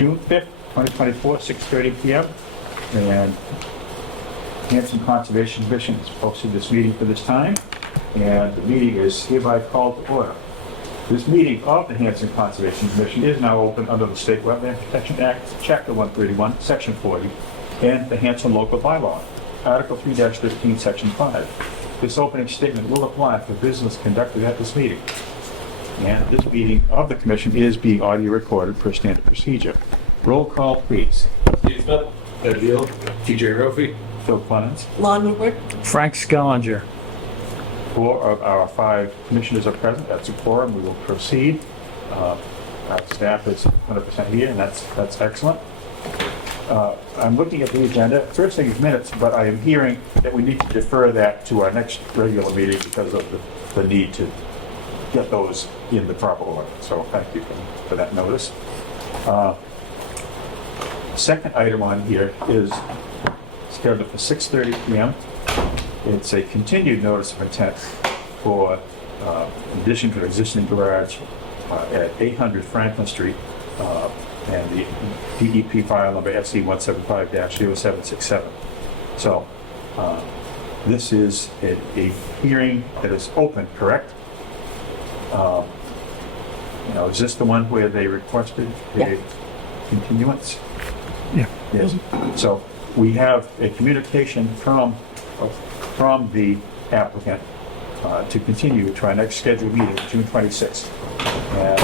June 5th, 2024, 6:30 p.m. And Hanson Conservation Commission has posted this meeting for this time, and the meeting is hereby called to order. This meeting of the Hanson Conservation Commission is now open under the State Wetland Protection Act, Chapter 131, Section 40, and the Hanson Local Bylaw, Article 3-15, Section 5. This opening statement will apply for business conducted at this meeting. And this meeting of the Commission is being audio recorded per standard procedure. Roll call, please. Steve Smith. Ed Deal. TJ Rofi. Phil Clemens. Lon Woodward. Frank Skellinger. 4 of our 5 commissioners are present. That's a quorum. We will proceed. Our staff is 100% here, and that's excellent. I'm looking at the agenda. First thing is minutes, but I am hearing that we need to defer that to our next regular meeting because of the need to get those in the proper order. So thank you for that notice. Second item on here is scheduled for 6:30 p.m. It's a continued notice of intent for addition to an existing garage at 800 Franklin Street, and the DEP file number SC175-0767. So this is a hearing that is open, correct? Is this the one where they requested a continuance? Yeah. Yes. So we have a communication from the applicant to continue to our next scheduled meeting, June 26th. And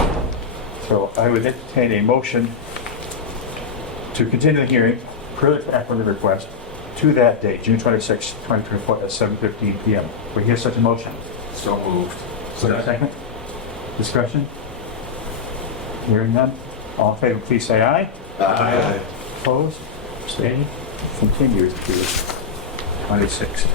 so I would entertain a motion to continue the hearing per the applicant request to that date, June 26th, 2024 at 7:15 p.m. We hear such a motion. So moved. Second. Discussion? Hearing none. All in favor, please say aye. Aye. Opposed? Abstaining? Continued to 26th.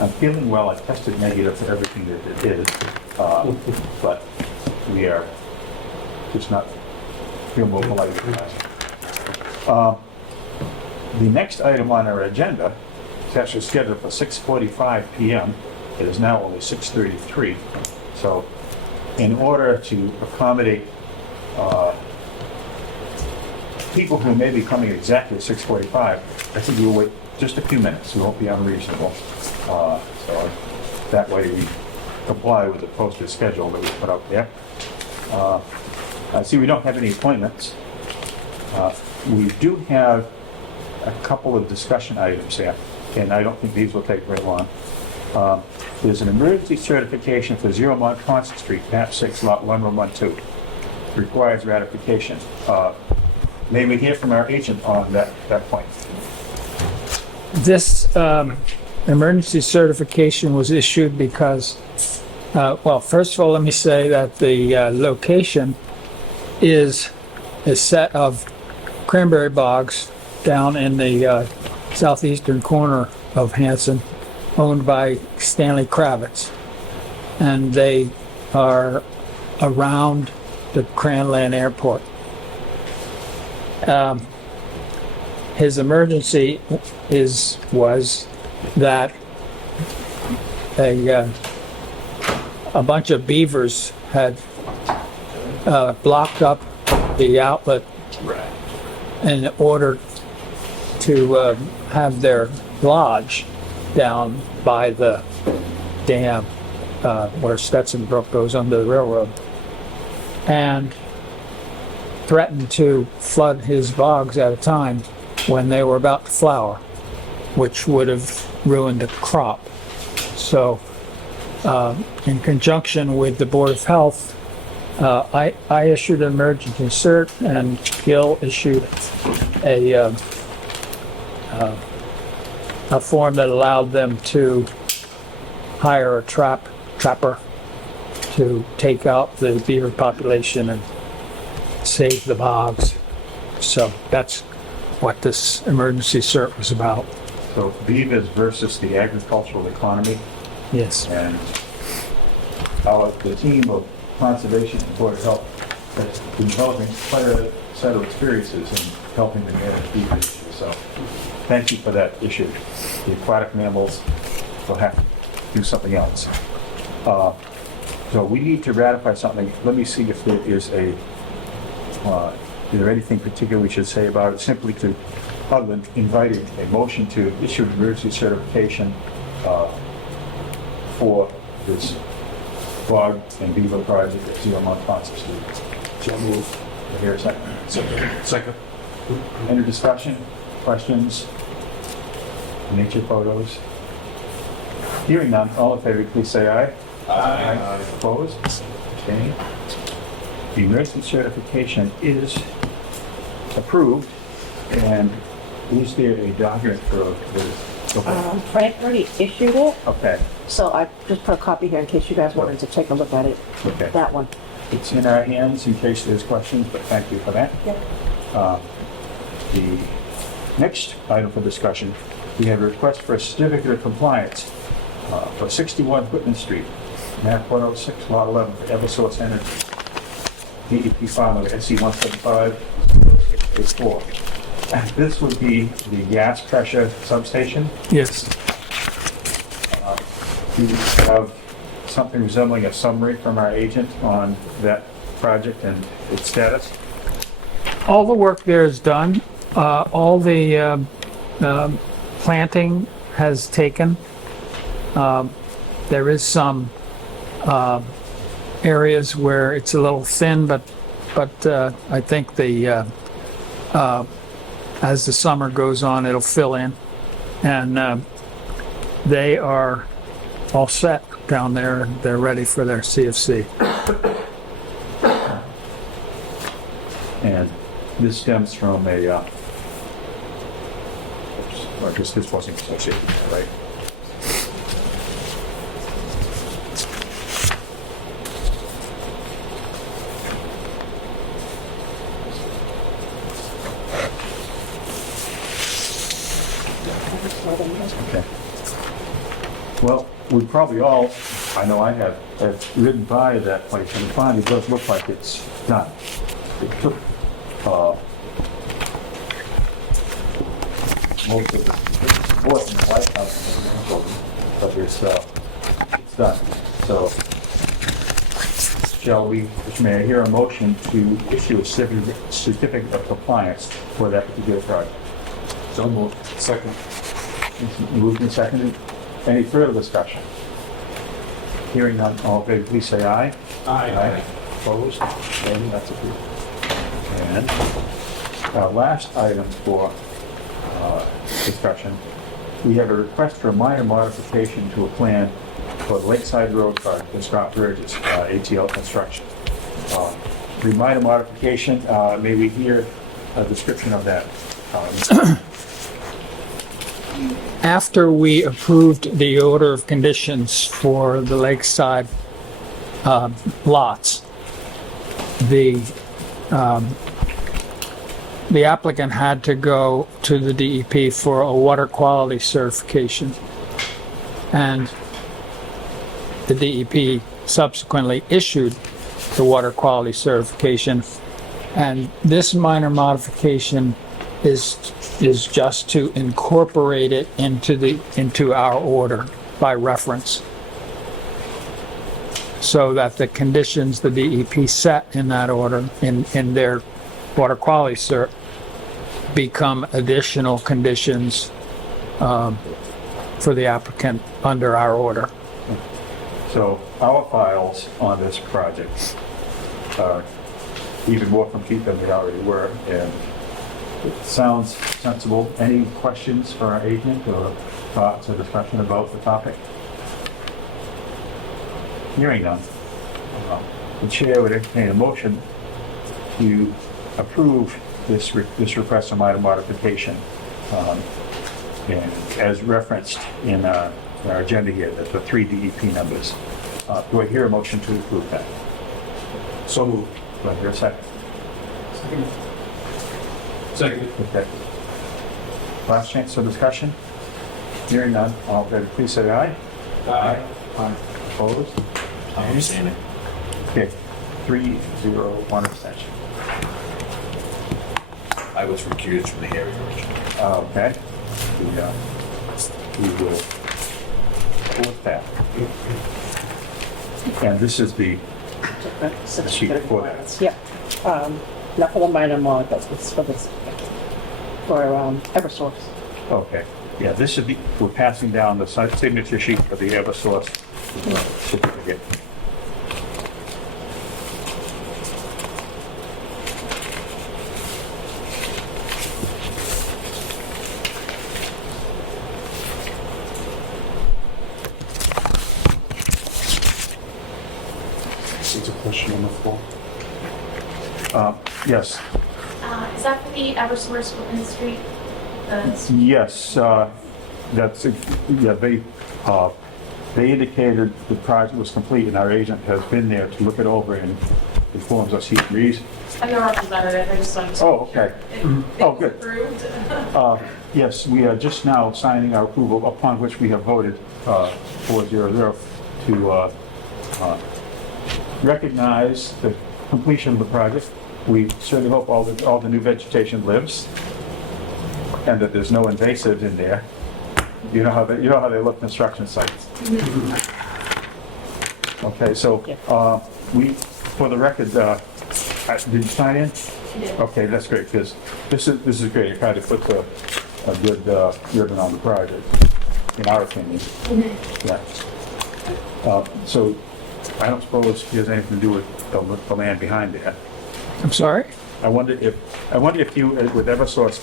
I'm feeling well. I tested negative for everything that it is, but we are just not feel mobilized. The next item on our agenda is actually scheduled for 6:45 p.m. It is now only 6:33. So in order to accommodate people who may be coming exactly at 6:45, I think we will wait just a few minutes. We won't be unreasonable. So that way we comply with the posted schedule that we put out there. I see we don't have any appointments. We do have a couple of discussion items here, and I don't think these will take very long. There's an emergency certification for 0 Montclair Street, map 6, lot 1112. Requires ratification. May we hear from our agent on that point? This emergency certification was issued because, well, first of all, let me say that the location is a set of cranberry bogs down in the southeastern corner of Hanson, owned by Stanley Kravitz. And they are around the Cranland Airport. His emergency was that a bunch of beavers had blocked up the outlet in order to have their lodge down by the dam where Stetson Brook goes under the railroad, and threatened to flood his bogs at a time when they were about to flower, which would have ruined the crop. So in conjunction with the Board of Health, I issued an emergency cert, and Gil issued a form that allowed them to hire a trapper to take out the beaver population and save the bogs. So that's what this emergency cert was about. So beavers versus the agricultural economy. Yes. And the team of conservation and Board of Health has been developing quite a set of experiences in helping to manage these issues. So thank you for that issue. The aquatic mammals will have to do something else. So we need to ratify something. Let me see if there is is there anything particular we should say about it? Simply to, other than inviting a motion to issue an emergency certification for this bog and beaver project at 0 Mount Ponce Street. So moved. Here a second. Second. Any discussion, questions, nature photos? Hearing none, all in favor, please say aye. Aye. Opposed? Abstained? The emergency certification is approved, and is there a document for this? Okay. Frank already issued it, Okay, so I just put a copy here in case you guys wanted to take a look at it. okay. That one. It's in our hands in case there's questions, but thank you for that. Yep. The next item for discussion, we have a request for a certificate of compliance for 61 Whitman Street, map 106, lot 11, for Eversource Energy. DEP file number SC 175-4. This would be the gas pressure substation. Yes. We have something resembling a summary from our agent on that project and its status. All the work there is done. All the planting has taken. There is some areas where it's a little thin, but I think as the summer goes on, it'll fill in. And they are all set down there. They're ready for their CFC. And this stems from a, oops, well, I guess this wasn't associated with that, right? Okay. Well, we probably all, I know I have ridden by that place and finally it does look like it's done. It took most of the support in the White House and the grandchildren, but it's done. So, shall we, may I hear a motion to issue a certificate of compliance for that particular project? So moved. Second. Moved and seconded. Any further discussion? Hearing none, all in favor, please say aye. Aye. Opposed? Abstained? That's approved. And our last item for discussion, we have a request for a minor modification to a plan for the Lakeside Road project in Scott Burgess, ATL Construction. The minor modification, may we hear a description of that? After we approved the order of conditions for the lakeside lots, the applicant had to go to the DEP for a water quality certification. And the DEP subsequently issued the water quality certification. And this minor modification is just to incorporate it into our order by reference, so that the conditions the DEP set in that order in their water quality cert become additional conditions for the applicant under our order. So our files on this project are even more complete than they already were, and it sounds sensible. Any questions for our agent or thoughts or discussion about the topic? Hearing none, the chair would entertain a motion to approve this request for minor modification, and as referenced in our agenda here, that's the 3 DEP numbers. Do I hear a motion to approve that? So moved. Do I hear a second? Second. Okay. Last chance for discussion? Hearing none, all in favor, please say aye. Aye. Opposed? Understanding. Okay, 3-0-1 abstention. I was recused from the hearing originally. Okay. We will put that. And this is the, Certificate for that. compliance. Yep. Not for the minor mod, but it's for this, for Eversource. okay. Yeah, this is the, we're passing down the signature sheet for the Eversource certificate. It's a question on the floor. Yes, Is that for the Eversource Woodland Street? yes, that's, yeah, they indicated the project was complete, and our agent has been there to look it over and informs us he agrees. I'm the representative, I just wanted to. Oh, okay. It Oh, was good. approved. Yes, we are just now signing our approval, upon which we have voted 4-0 to recognize the completion of the project. We certainly hope all the new vegetation lives, and that there's no invasives in there. You know how they look construction sites. Okay, so we, for the record, did you sign in? Yeah. Okay, that's great, because this is great. It kind of puts a good ribbon on the project, in our opinion. Yeah. So I don't suppose it has anything to do with the land behind there. I'm sorry? I wonder if you, with Eversource,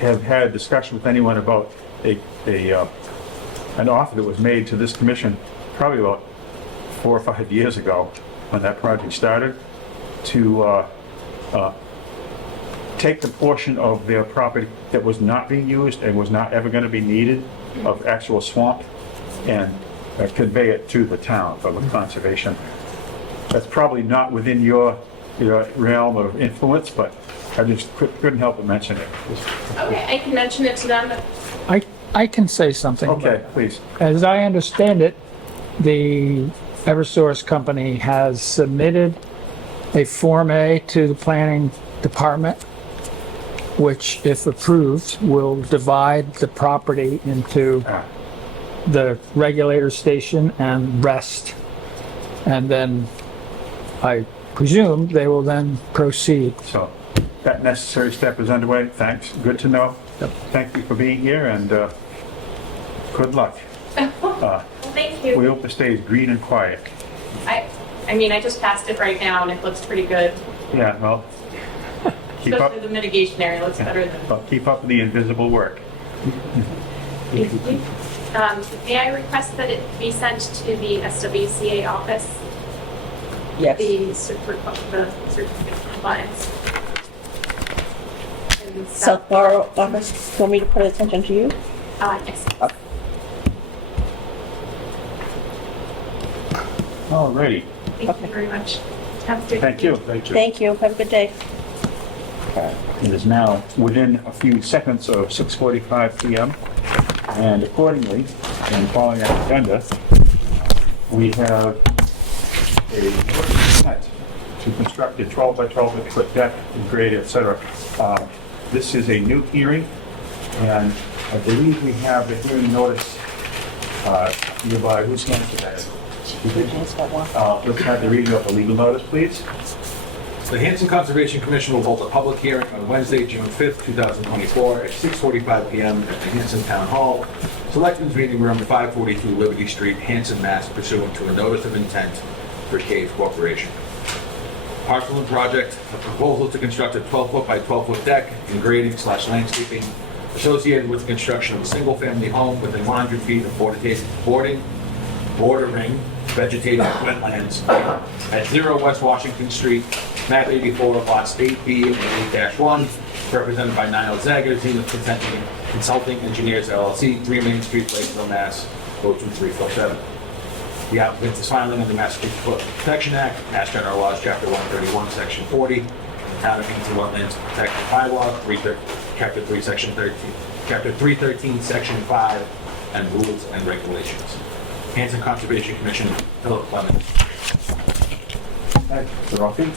have had a discussion with anyone about an offer that was made to this commission probably about 4 or 5 years ago when that project started, to take the portion of their property that was not being used and was not ever going to be needed, of actual swamp, and convey it to the town for the conservation. That's probably not within your realm of influence, but I just couldn't help but mention it. Okay, I can mention it to them. I can say something. Okay, please. As I understand it, the Eversource company has submitted a Form A to the planning department, which, if approved, will divide the property into the regulator station and rest. And then I presume they will then proceed. So that necessary step is underway. Thanks. Good to know. Thank you for being here, and good luck. Thank you. We hope to stay green and quiet. I mean, I just passed it right now and it looks pretty good. Yeah, well, keep up, Especially the mitigation area looks better than. well, keep up the invisible work. Thank you. May I request that it be sent to the SWCA office? Yes. The certificate of compliance. And Southborough office, want me to put attention to you? Yes. Okay. Alrighty, Thank you very much. Have a good thank you. Thank you. Thank you, have a good day. It is now within a few seconds of 6:45 PM, and accordingly, and following our agenda, we have a intent to construct a 12 by 12 foot deck and grade, et cetera. This is a new hearing, and I believe we have the hearing notice nearby. Who's going to that? Virginia's got one. Let's have the reading of the legal notice, please. The Hanson Conservation Commission will hold a public hearing on Wednesday, June 5th, 2024 at 6:45 PM at the Hanson Town Hall, Selectmen's Meeting Room, 542 Liberty Street, Hanson, Mass. Pursuant to a notice of intent for Cave Corporation. Parcel and project, a proposal to construct a 12-foot by 12-foot deck and grading/landscaping associated with the construction of a single-family home within 100 feet of bordering vegetated wetlands at 0 West Washington Street, map 84, lots 8B and 8-1, represented by Niall Zager, Zenith Consulting Engineers LLC, 3 Main Street, Lakeville, Mass. 02347. The applicant is filing under Massachusetts Protection Act, Mass General Laws, Chapter 131, Section 40, the Town of Hanson Wetlands Protection Bylaw, Chapter 3, Section 13, Chapter 313, Section 5, and rules and regulations. Hanson Conservation Commission, Philip Clemens. Mr. Ruffey,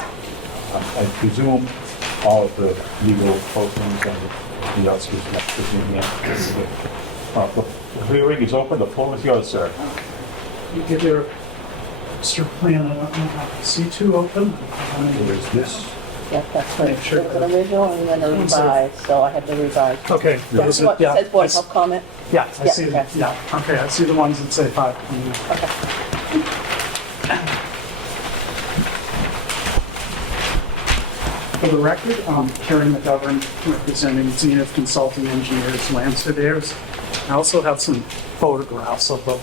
I presume all of the legal postings and the others. The hearing is open, the floor is yours, sir. You get your extra plan, I don't know how C2 open. There's this. Yeah, that's right. Make sure There's an original and then a revised, so I have the revised. Okay. That's what, it yeah, says board I of health comment? Yeah, I Yeah, see, okay. yeah, okay, I see the ones that say 5. For the record, Karen McGovern, representing Zenith Consulting Engineers, Land Surveyors. I also have some photographs of the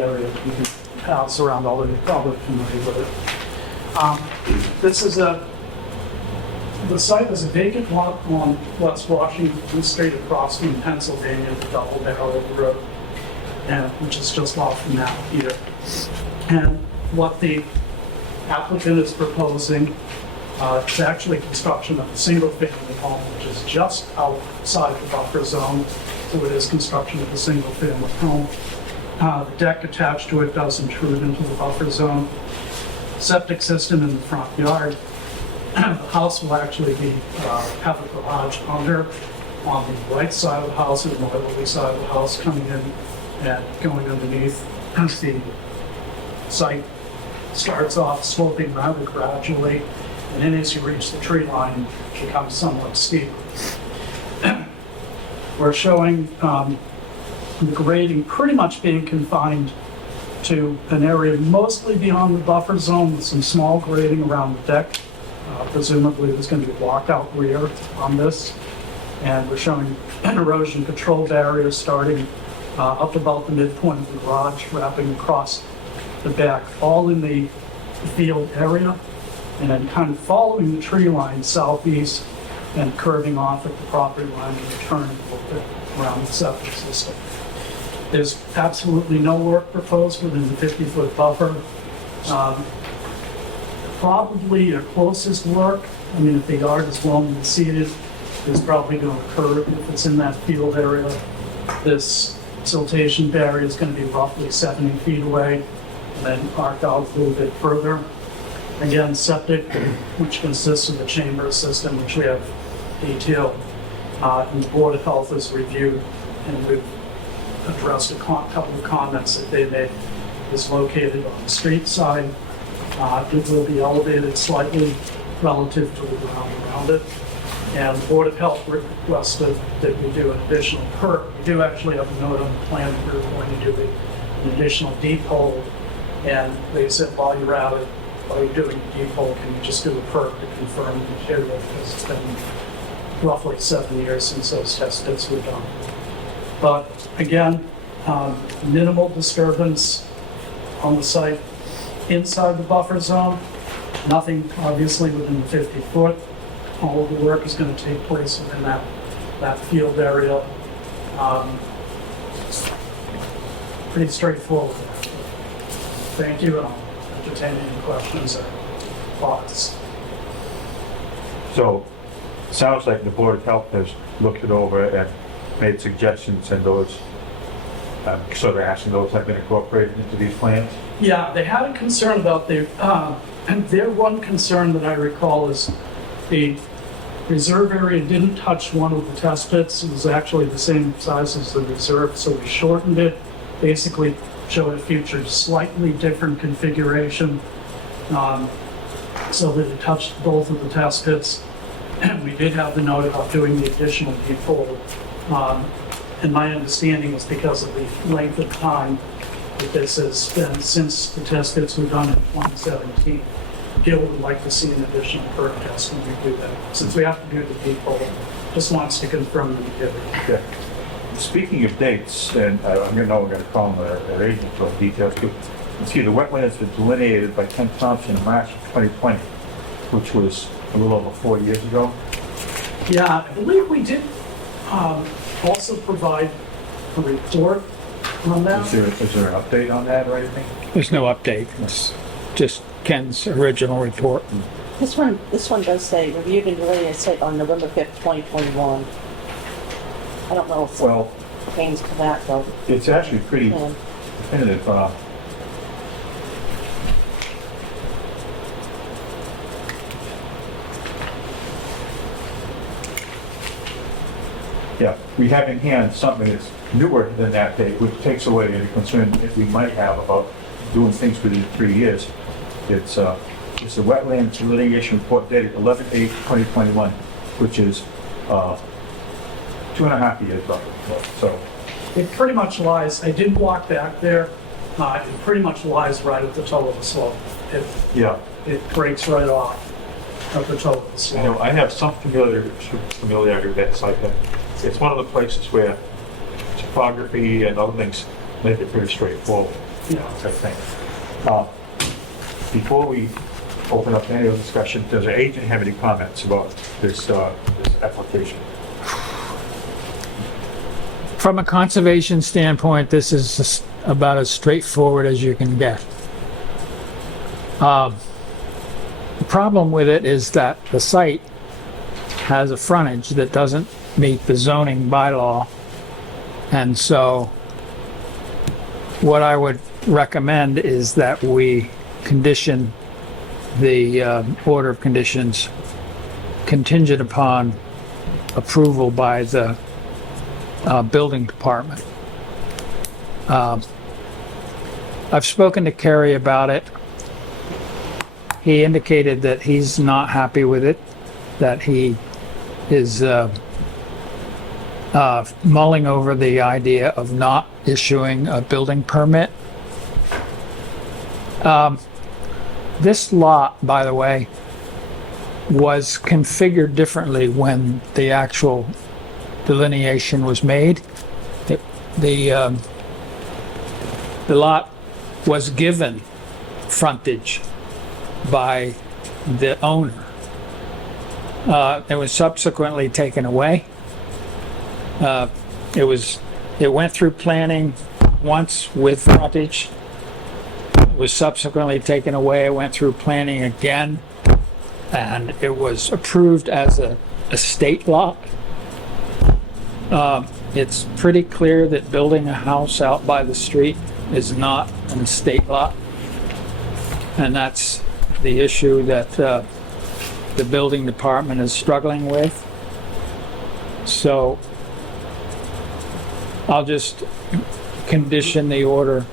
area that you can pass around, although you're probably familiar with it. This is the site is a vacant lot on West Washington Street across from Pennsylvania, the Double Barrel Road, which is just off the map here. And what the applicant is proposing is actually construction of a single-family home, which is just outside the buffer zone. So it is construction of a single-family home. The deck attached to it does intrude into the buffer zone. Septic system in the front yard. The house will actually have a garage under on the right side of the house and the northerly side of the house coming in and going underneath. As the site starts off sloping rather gradually, and then as you reach the tree line, it becomes somewhat steep. We're showing the grading pretty much being confined to an area mostly beyond the buffer zone with some small grading around the deck. Presumably there's going to be a walkout rear on this. And we're showing an erosion control barrier starting up about the midpoint of the garage, wrapping across the back, all in the field area, and then kind of following the tree line southeast and curving off at the property line and returning a little bit around the septic system. There's absolutely no work proposed within the 50-foot buffer. Probably your closest work, I mean, if the yard is long and seeded, is probably going to occur if it's in that field area. This siltation barrier is going to be roughly 70 feet away and then arc out a little bit further. Again, septic, which consists of the chamber system, which we have detailed, and the Board of Health has reviewed, and we've addressed a couple of comments that they made, is located on the street side. It will be elevated slightly relative to the ground around it. And the Board of Health requested that we do an additional perk. We do actually have a note on the plan that we're going to do an additional deep hole. And they said, while you're at it, while you're doing the deep hole, can you just do a perk to confirm the material? Because it's been roughly 7 years since those test pits were done. But again, minimal disturbance on the site inside the buffer zone. Nothing obviously within the 50 foot. All of the work is going to take place within that field area. Pretty straightforward. Thank you, and I'll entertain any questions or thoughts. So, sounds like the Board of Health has looked it over and made suggestions, and those, so they're asking those have been incorporated into these plans? Yeah, they had a concern about and their one concern that I recall is the reserve area didn't touch one of the test pits. It was actually the same size as the reserve, so we shortened it, basically showed a future slightly different configuration, so that it touched both of the test pits. And we did have the note about doing the additional deep hole. And my understanding is because of the length of time that this has been since the test pits were done in 2017. Gil would like to see an additional perk test when we do that. Since we have to do the deep hole, just wants to confirm that we did it. Okay. Speaking of dates, and I'm going to know we're going to call them their agent for details, but you see the wetlands were delineated by Ken Thompson in March of 2020, which was a little over 4 years ago. Yeah, I believe we did also provide a report on that. Is there an update on that or anything? There's no update. It's just Ken's original report. This one does say reviewed and delineated site on November 5th, 2021. I don't know if it Well, pertains to that though. it's actually pretty Yeah. definitive. Yeah, we have in hand something that's newer than that date, which takes away any concern that we might have about doing things within 3 years. It's the wetland delineation report dated 11/8/2021, which is 2.5 years roughly. So, It pretty much lies, I did walk back there, it pretty much lies right at the toe of the slope. yeah, It breaks right off at the toe of the you know, slope. I have some familiarity with that site. It's one of the places where topography and other things make it pretty straightforward, Yeah. I think. Before we open up any other discussion, does the agent have any comments about this application? From a conservation standpoint, this is just about as straightforward as you can get. The problem with it is that the site has a frontage that doesn't meet the zoning bylaw. And so what I would recommend is that we condition the order of conditions contingent upon approval by the building department. I've spoken to Kerry about it. He indicated that he's not happy with it, that he is mulling over the idea of not issuing a building permit. This lot, by the way, was configured differently when the actual delineation was made. The lot was given frontage by the owner. It was subsequently taken away. It went through planning once with frontage. It was subsequently taken away. It went through planning again, and it was approved as a estate lot. It's pretty clear that building a house out by the street is not an estate lot. And that's the issue that the building department is struggling with. So I'll just condition the order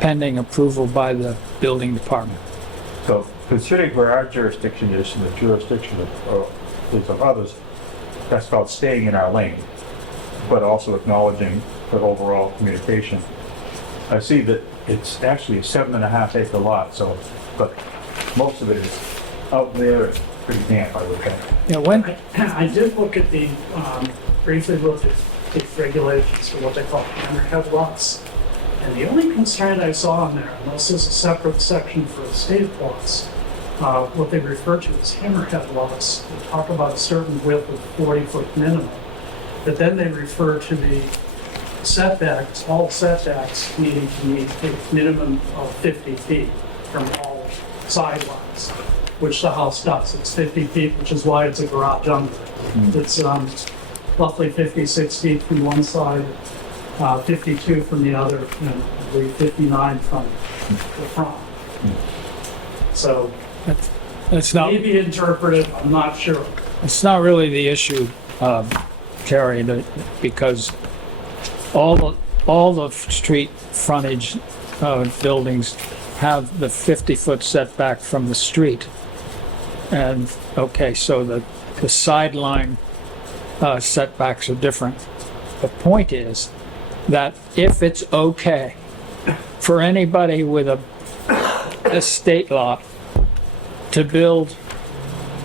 pending approval by the building department. So considering where our jurisdiction is and the jurisdiction of others, that's about staying in our lane, but also acknowledging the overall communication. I see that it's actually a 7.5 acre lot, so, but most of it is out there and pretty damp, I would think. Yeah, when, I did look at briefly looked at the regulations for what they call hammerhead lots. And the only constraint I saw in there, and this is a separate section for estate lots, what they refer to as hammerhead lots, they talk about a certain width of 40-foot minimum. But then they refer to the setbacks, all setbacks needing to meet a minimum of 50 feet from all sidelines, which the house does. It's 50 feet, which is why it's a garage under. It's roughly 56 feet from one side, 52 from the other, and I believe 59 from the front. So it's not, maybe interpreted, I'm not sure. it's not really the issue, Terry, because all the street frontage buildings have the 50-foot setback from the street. And, okay, so the sideline setbacks are different. The point is that if it's okay for anybody with a estate lot to build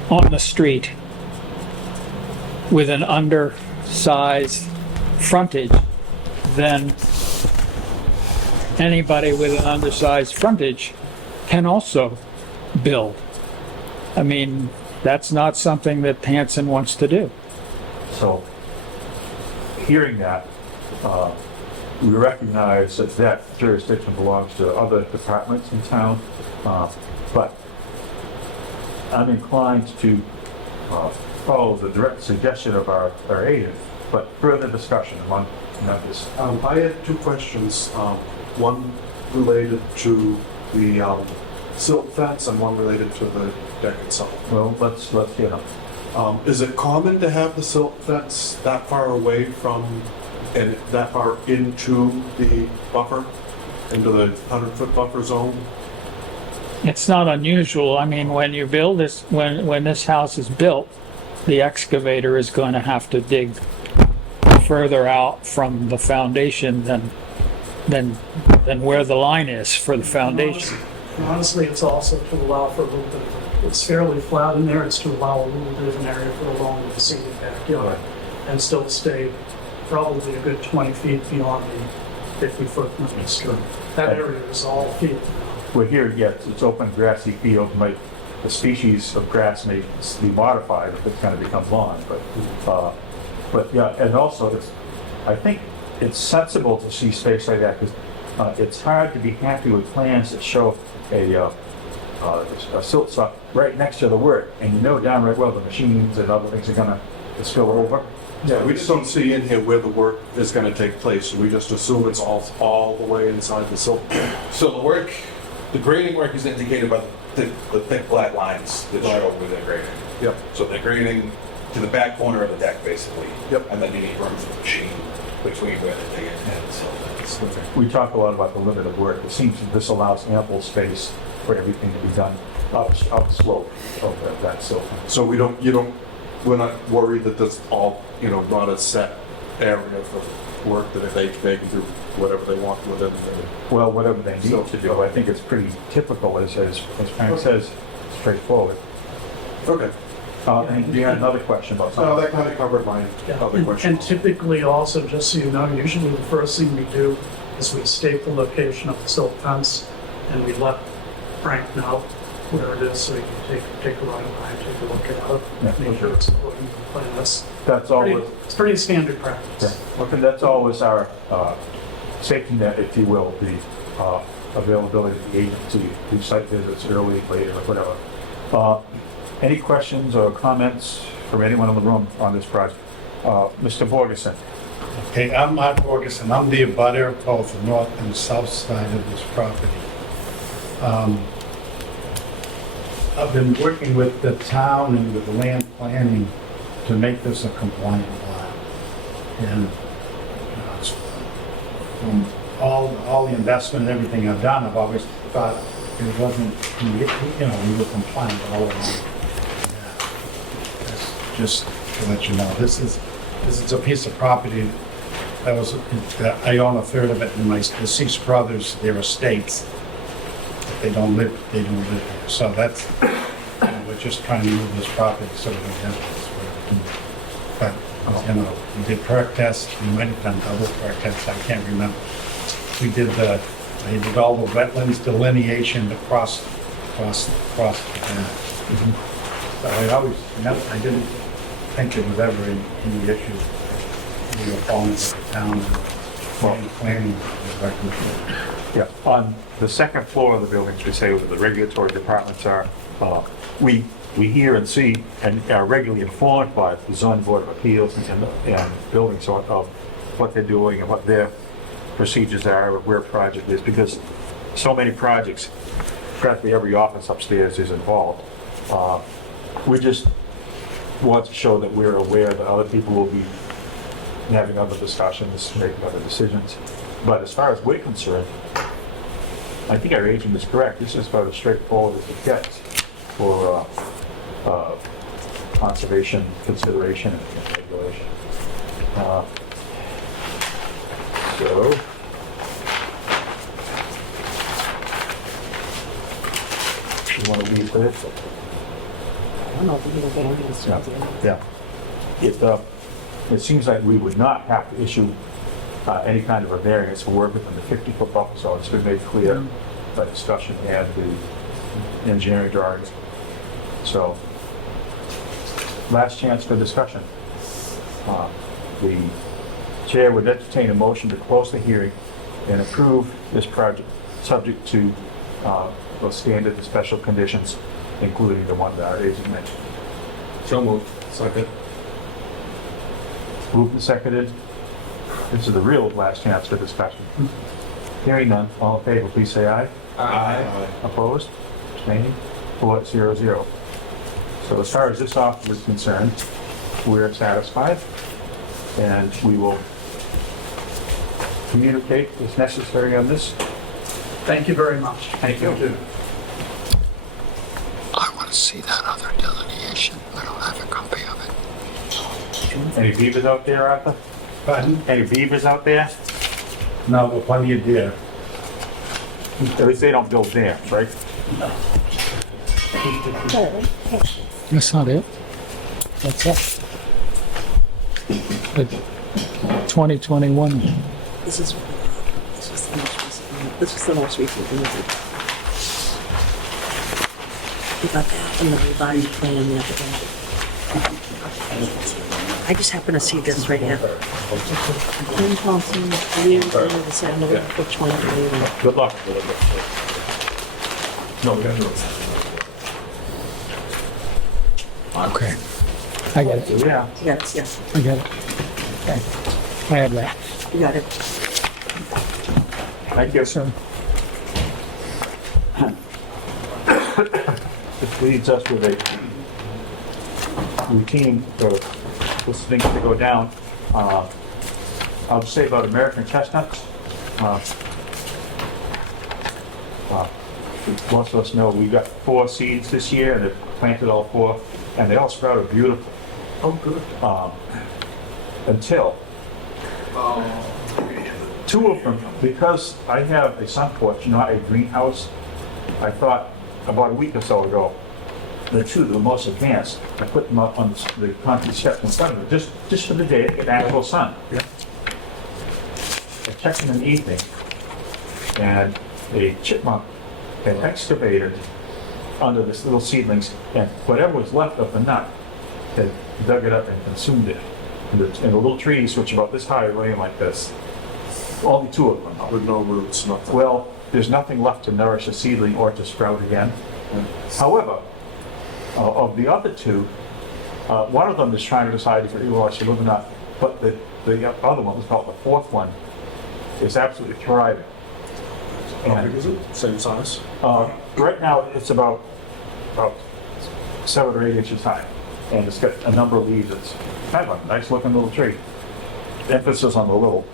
on the street with an undersized frontage, then anybody with an undersized frontage can also build. I mean, that's not something that Hanson wants to do. So, hearing that, we recognize that that jurisdiction belongs to other departments in town, but I'm inclined to follow the direct suggestion of our agent, but further discussion among members. I had two questions, one related to the silt fence and one related to the deck itself. Well, let's hear them. Is it common to have the silt fence that far away from, and that far into the buffer, into the 100-foot buffer zone? It's not unusual. I mean, when you build this, when this house is built, the excavator is going to have to dig further out from the foundation than where the line is for the foundation. Honestly, it's also to allow for a little bit of, it's fairly flat in there, it's to allow a little bit of an area for a long seated backyard and still stay probably a good 20 feet beyond the 50-foot limit. So that area is all field. We're here, yes, it's open grassy field, the species of grass may be modified if it's gonna become lawn, but yeah, and also I think it's sensible to see space like that, because it's hard to be happy with plans that show a silt sock right next to the work, and you know down right well the machines and other things are gonna spill over. Yeah, we just don't see in here where the work is gonna take place. We just assume it's all the way inside the silt. So the grading work is indicated by the thick black lines that show where they're grading. Yep. So they're grading to the back corner of the deck, basically. Yep. And then you need room for the machine between where the dig and so that's. We talk a lot about the limit of work. It seems that this allows ample space for everything to be done up slope of that silt. So we're not worried that that's all, not a set area for work, that if they can do whatever they want within the. Well, whatever they need to do, I think it's pretty typical, as Frank says, straightforward. Okay. And you had another question about No, something? that kind of covered my other And question. typically also, just so you know, usually the first thing we do is we state the location of the silt fence and we let Frank know where it is so he can take a ride by, take a look at it, make sure it's according to the plan. That's always, It's pretty standard practice. okay, that's always our safety net, if you will, the availability of the agency, do site visits early, late, or whatever. Any questions or comments from anyone in the room on this project? Mr. Borgeson? Okay, I'm Mark Borgeson. I'm the abutter of both the north and south side of this property. I've been working with the town and with the land planning to make this a compliant lot. And it's from all the investment and everything I've done, I've always thought it wasn't, we were compliant all along. That's just to let you know, this is a piece of property that I own a third of it, and my deceased brothers, their estates, but they don't live here. So that's, we're just trying to move this property so we don't have this. But, we did perk tests, we might have done double perk tests, I can't remember. I did all the wetlands delineation across the path. So I didn't think it was ever any issue. We were following the town and planning directly. Yeah, on the second floor of the buildings, we say where the regulatory departments are, we hear and see and are regularly informed by the zoning board of appeals and building sort of what they're doing and what their procedures are, where a project is, because so many projects, practically every office upstairs is involved. We just want to show that we're aware that other people will be having other discussions, making other decisions. But as far as we're concerned, I think our agent is correct. This is about as straightforward as it gets for conservation consideration and regulation. So, you want to leave this? I don't know if we need a variance. Yeah. It seems like we would not have to issue any kind of a variance for work within the 50-foot buffer zone. It's been made clear by discussion and the engineering drawings. So, last chance for discussion. The chair would entertain a motion to close the hearing and approve this project, subject to the standard and special conditions, including the one that our agent mentioned. So moved. Second. Moved and seconded. This is the real last chance for discussion. Hearing none, all in favor, please say aye. Aye. Opposed? Abstaining? 4-0-0. So as far as this offer is concerned, we're satisfied, and we will communicate as necessary on this. Thank you very much. Thank you. I want to see that other delineation. I don't have a copy of it. Any beavers out there, Arthur? Pardon? Any beavers out there? No, but plenty of deer. At least they don't build dams, right? Okay. That's not it. That's it. But 2021. This is the most recent. This is the most recent one. We got that and the revised plan the other day. I just happen to see this right here. Ken Thompson, William, the second of which one? Good luck. No, we got Okay. I get it. Yeah. Yes, yes, I get it. Okay. I have that. you got it. Thank you. So, This leads us with a routine of this things to go down. I'll just say about American chestnuts. Most of us know we got 4 seeds this year, and they've planted all 4, and they all sprouted beautiful. Oh, good. Until 2 of them, because I have a sun porch, not a greenhouse, I thought about a week or so ago, the 2 that were most advanced, I put them up on the concrete steps in front of it, just for the day to get actual sun. Yeah. I checked in the evening, and a chipmunk had excavated under this little seedlings, and whatever was left of the nut had dug it up and consumed it. And the little trees, which are about this high, laying like this, only 2 of them. With no roots, nothing. Well, there's nothing left to nourish a seedling or to sprout again. However, of the other 2, one of them is trying to decide if it should live or not, but the other one, let's call it the 4th one, is absolutely thriving. How big is it? Same size? Right now, it's about 7 or 8 inches high, and it's got a number of leaves. It's kind of a nice looking little tree. Emphasis on the little.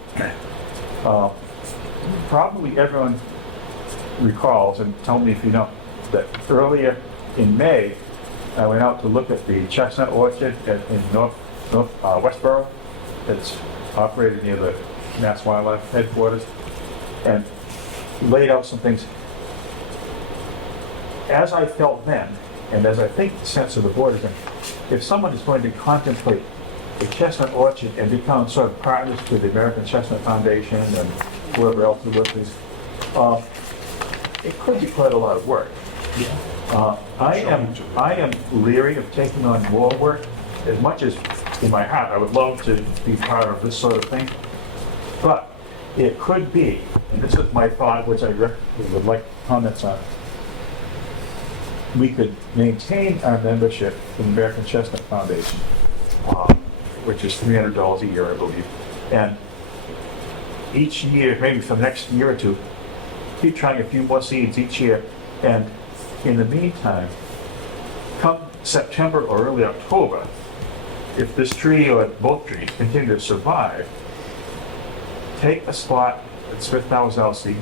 Probably everyone recalls, and tell me if you know, that earlier in May, I went out to look at the chestnut orchard in Westboro. It's operated near the Mass Wildlife headquarters, and laid out some things. As I felt then, and as I think the sense of the board is in, if someone is going to contemplate a chestnut orchard and become sort of partners with the American Chestnut Foundation and whoever else is with this, it could be quite a lot of work. I am leery of taking on more work. As much as in my heart I would love to be part of this sort of thing, but it could be, and this is my thought, which I would like comments on. We could maintain our membership in the American Chestnut Foundation, which is $300 a year, I believe, and each year, maybe for the next year or 2, keep trying a few more seeds each year, and in the meantime, come September or early October, if this tree or both trees continue to survive, take a spot at Smith Nowazowski,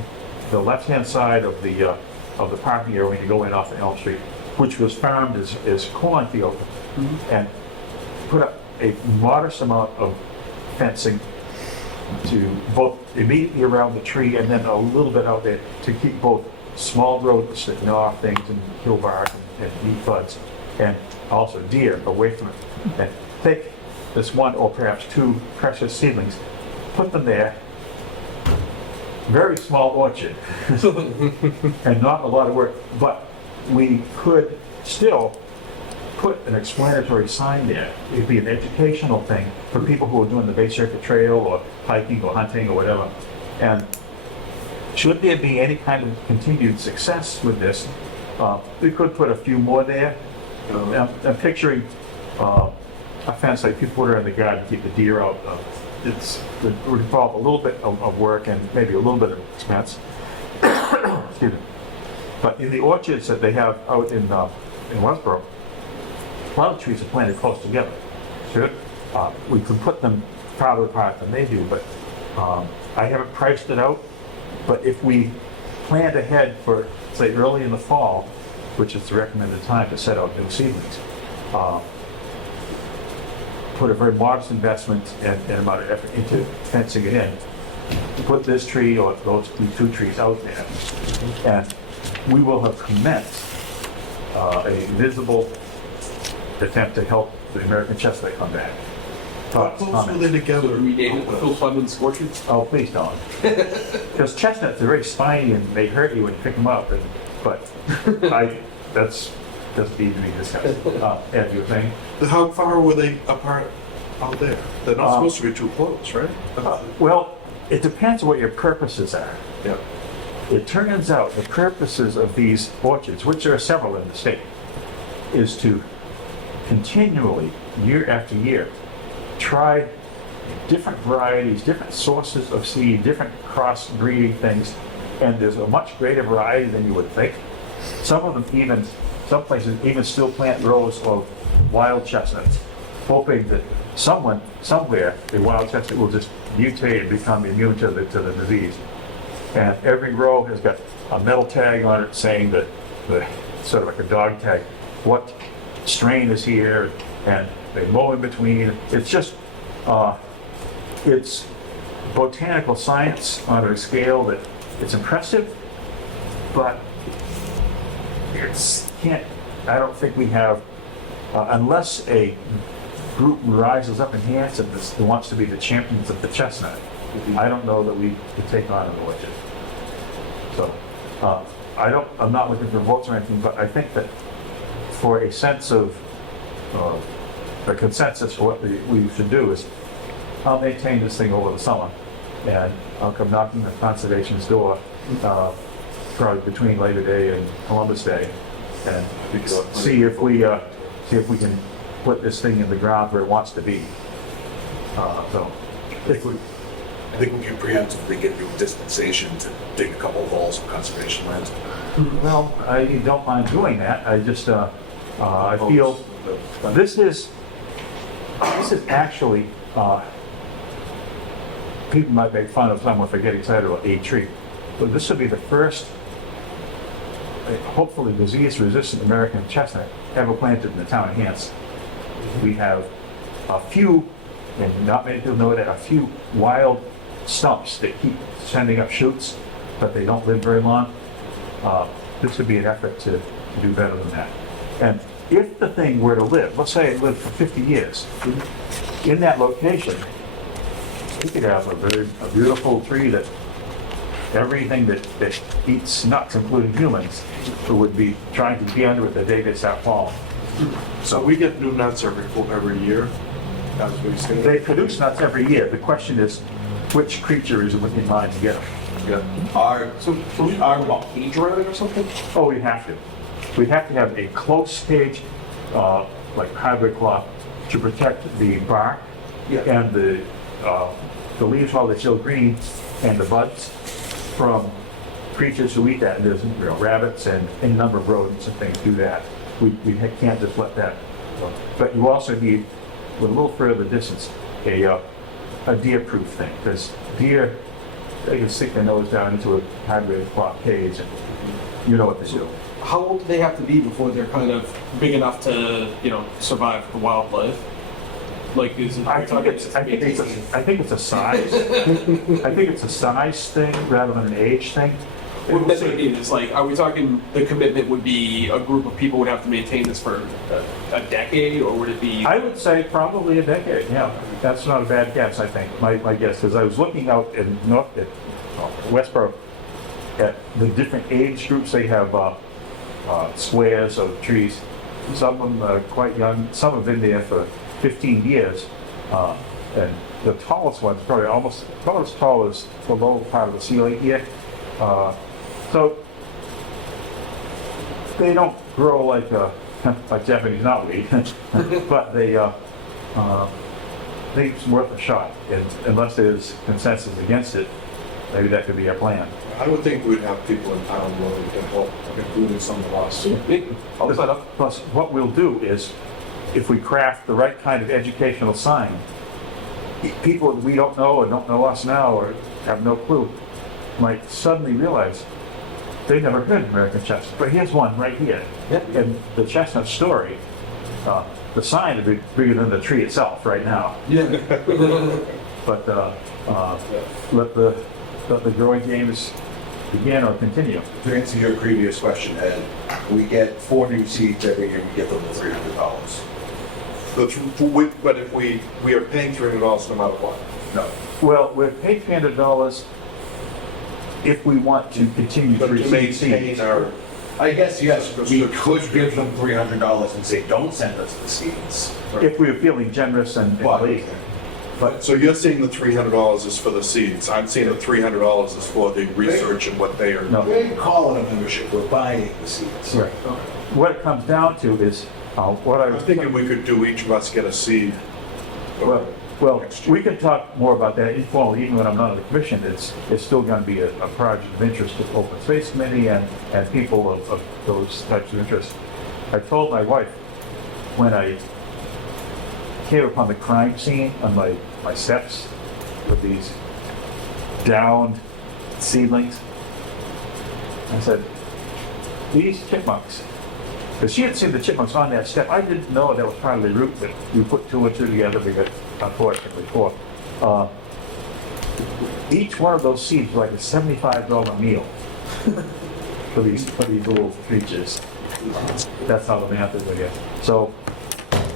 the left-hand side of the parking area when you go in off of Elm Street, which was farmed as cornfield, and put up a modest amount of fencing to both immediately around the tree and then a little bit out there to keep both small rodents that gnaw off things and kill bark and eat buds, and also deer away from it. And take this 1 or perhaps 2 precious seedlings, put them there, very small orchard, and not a lot of work, but we could still put an explanatory sign there. It'd be an educational thing for people who are doing the Bay Circuit Trail or hiking or hunting or whatever. And should there be any kind of continued success with this, we could put a few more there. I'm picturing a fence like people put around the garden to keep the deer out. It would involve a little bit of work and maybe a little bit of expense. Excuse me. But in the orchards that they have out in Westboro, A lot of trees are planted close together. Sure. We could put them farther apart than they do, but I haven't priced it out. But if we planned ahead for, say, early in the fall, which is the recommended time to set out new seedlings, put a very modest investment and amount of effort into fencing it in, put this tree or those two trees out there, and we will have commenced a visible attempt to help the American chestnut come back. How close were they together? Rename it the Phil Clemens Orchards? Oh, please don't. Because chestnuts are very spiny and they hurt you when you pick them up, but that's doesn't need to be discussed. Ed, you were saying? How far were they apart out there? They're not supposed to be too close, right? Well, it depends what your purposes are. Yeah. It turns out the purposes of these orchards, which there are several in the state, is to continually, year after year, try different varieties, different sources of seed, different cross-breeding things, and there's a much greater variety than you would think. Some of them even, some places even still plant rows of wild chestnuts, hoping that someone, somewhere, the wild chestnut will just mutate and become immune to the disease. And every row has got a metal tag on it saying that, sort of like a dog tag, what strain is here, and they mow in between. It's just, it's botanical science on a scale that it's impressive, but I don't think we have, unless a group rises up in Hanson that wants to be the champions of the chestnut, I don't know that we could take on an orchard. So, I'm not looking for votes or anything, but I think that for a sense of, a consensus for what we should do is, I'll maintain this thing over the summer, and I'll come knocking on Conservation's door, probably between Labor Day and Columbus Day, and see if we can put this thing in the ground where it wants to be. So, I think we can preemptively get you a dispensation to dig a couple of holes of conservation land. well, I don't mind doing that. I just, I feel this is actually, people might make fun of someone for getting excited about a tree, but this will be the first, hopefully disease-resistant American chestnut ever planted in the town of Hanson. We have a few, and not many people know that, a few wild stumps that keep sending up shoots, but they don't live very long. This would be an effort to do better than that. And if the thing were to live, let's say it lived for 50 years, in that location, you could have a beautiful tree that everything that eats nuts, including humans, would be trying to be under it the day they start falling. So we get new nuts every year, as we say. They produce nuts every year. The question is, which creature is in line to get them? Yeah. Are we talking about cage road or something? Oh, we have to. We have to have a close cage, like hardwood cloth, to protect the bark and the leaves while they're still green and the buds from creatures who eat that. And there's rabbits and any number of rodents and things do that. We can't just let that. But you also need, with a little further distance, a deer-proof thing, because deer, they can stick their nose down into a hardwood cloth cage, and you know what they do. How old do they have to be before they're kind of big enough to, survive the wildlife? Like, is it? I think it's a size. I think it's a size thing rather than an age thing. That's what I mean. It's like, are we talking the commitment would be a group of people would have to maintain this for a decade, or would it be? I would say probably a decade. Yeah, that's not a bad guess. I think my guess, because I was looking out in Westboro at the different age groups. They have squares of trees. Some of them are quite young. Some have been there for 15 years, and the tallest one's probably almost as tall as the lower part of the ceiling here. So they don't grow like Japanese knotweed, but it's worth a shot. And unless there's consensus against it, maybe that could be our plan. I would think we'd have people in town willing to help, including some of us. Plus, what we'll do is, if we craft the right kind of educational sign, people we don't know or don't know us now or have no clue might suddenly realize they never heard of American chestnut. But here's one right here. And the chestnut story, the sign would be bigger than the tree itself right now. But let the growing games begin or continue. To answer your previous question, Ed, we get 4 new seeds every year, we get them for $300. But if we are paying $300 no matter what. No, Well, we're paid $300 if we want to continue to But to receive maintain seeds. our, I guess, yes, we could give them $300 and say, don't send us the seeds. If we're feeling generous and But so you're saying the $300 is for the seeds. I'm saying the $300 is for the research and what they are. No. we ain't calling it a membership, we're buying the seeds. Right. What it comes down to is what I I'm was thinking we could do each of us get a seed. Well, we can talk more about that informally, even when I'm not on the commission. It's still going to be a project of interest to Open Space Committee and people of those types of interests. I told my wife when I came upon the crime scene on my steps with these downed seedlings, I said, these chipmunks, because she had seen the chipmunks on that step. I didn't know that was part of the route, but we put 2 and 2 together because, unfortunately, 4. Each one of those seeds was like a $75 meal for these little creatures. That's how the math is, I guess. So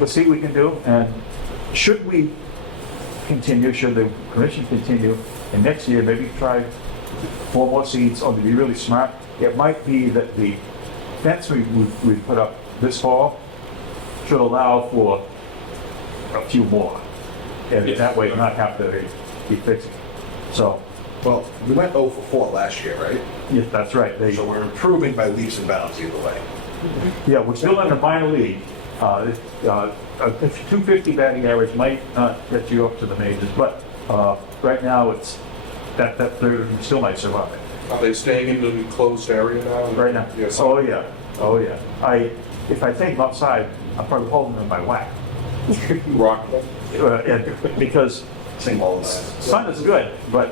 let's see what we can do, and should we continue, should the commission continue, and next year maybe try 4 more seeds, or to be really smart, it might be that the fence we put up this fall should allow for a few more, and that way not have to be fixing. So, Well, we went 0 for 4 last year, right? yes, that's right. So we're improving by leaps and bounds either way. Yeah, we're still in the minor league. A 250 batting average might not get you up to the majors, but right now it's that third still might survive. Are they staying in an enclosed area now? Right now. Yes. Oh yeah. If I take them outside, I'm probably holding them in my lap. Rock. And because Same old. sun is good, but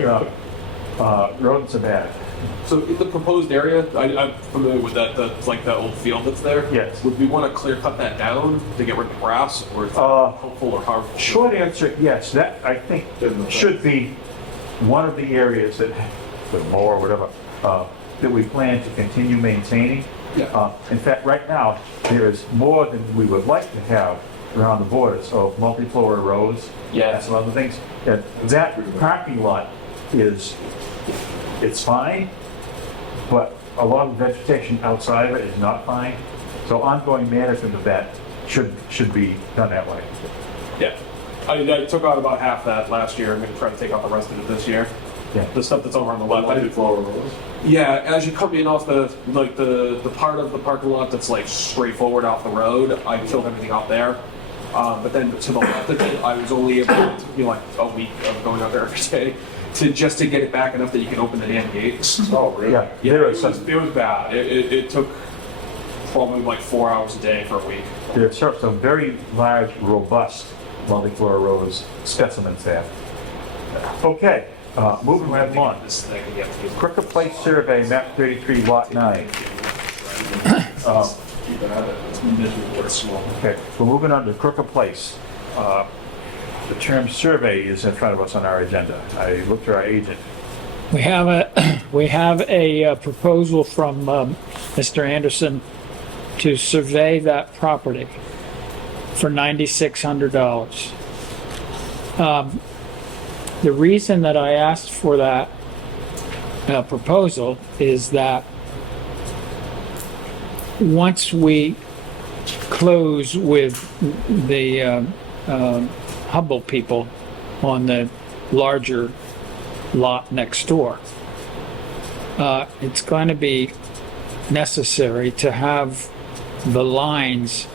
rodents are bad. So in the proposed area, I'm familiar with that, like that old field that's there. Yes. Would we want to clear cut that down to get rid of the grass, or is that helpful or harmful? Short answer, yes. That I think should be one of the areas that, with mower or whatever, that we plan to continue maintaining. Yeah. In fact, right now, there is more than we would like to have around the borders, so multi-floor rows. Yeah. And some other things. And that parking lot it's fine, but a lot of vegetation outside of it is not fine. So ongoing management of that should be done that way. Yeah. I took out about half that last year. I'm going to try to take out the rest of it this year. Yeah. The stuff that's over on the left. Multi-floor rows. Yeah, as you come in off the part of the parking lot that's like straightforward off the road, I killed everything out there. But then to the left of it, I was only able, it took me like a week of going out there every day to get it back enough that you can open the damn gates. Oh, really? Yeah, Yeah, there it are was some, bad. It took probably like 4 hours a day for a week. there are some very large, robust multi-floor rows specimens there. Okay, moving right along. This thing, yeah. Crooked Place Survey, map 33, lot 9. Keep it at it. It's miserable. It's small. Okay, we're moving on to Crooked Place. The term survey is in front of us on our agenda. I looked to our agent. We have a proposal from Mr. Anderson to survey that property for $9,600. The reason that I asked for that proposal is that once we close with the Hubble people on the larger lot next door, it's going to be necessary to have the lines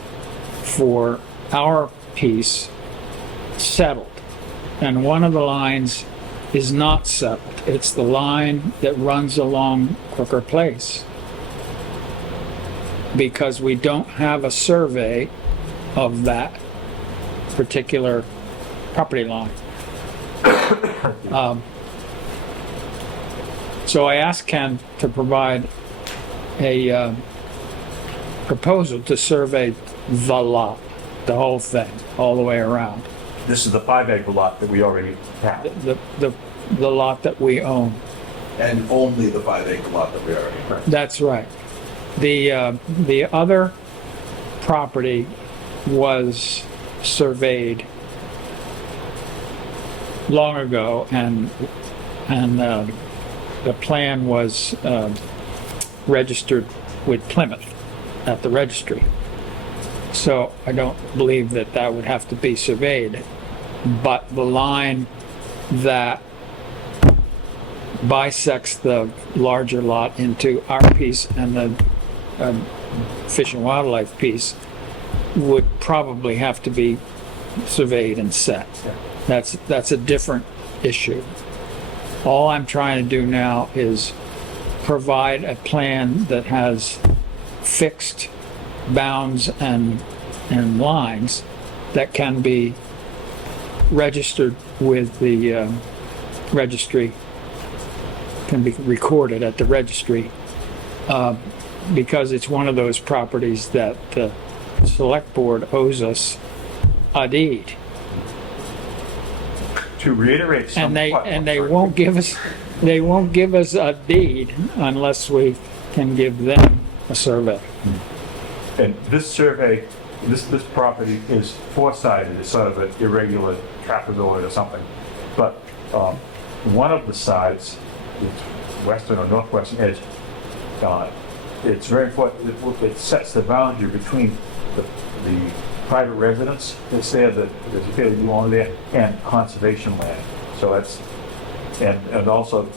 for our piece settled. And one of the lines is not settled. It's the line that runs along Crooker Place. Because we don't have a survey of that particular property line. So I asked Ken to provide a proposal to survey the lot, the whole thing, all the way around. This is the 5-acre lot that we already have. The lot that we own. And only the 5-acre lot that we already. That's right. The other property was surveyed long ago, and the plan was registered with Plymouth at the registry. So I don't believe that that would have to be surveyed, but the line that bisects the larger lot into our piece and the Fish and Wildlife piece would probably have to be surveyed and set. That's a different issue. All I'm trying to do now is provide a plan that has fixed bounds and lines that can be registered with the registry, can be recorded at the registry, because it's one of those properties that the select board owes us a deed. To reiterate some. And they won't give us a deed unless we can give them a survey. And this survey, this property is four-sided, it's sort of an irregular trapezoid or something. But one of the sides, its western or northwestern edge, it's very important, it sets the boundary between the private residence that's there, that there's a fairly long there, and conservation land. So that's, and also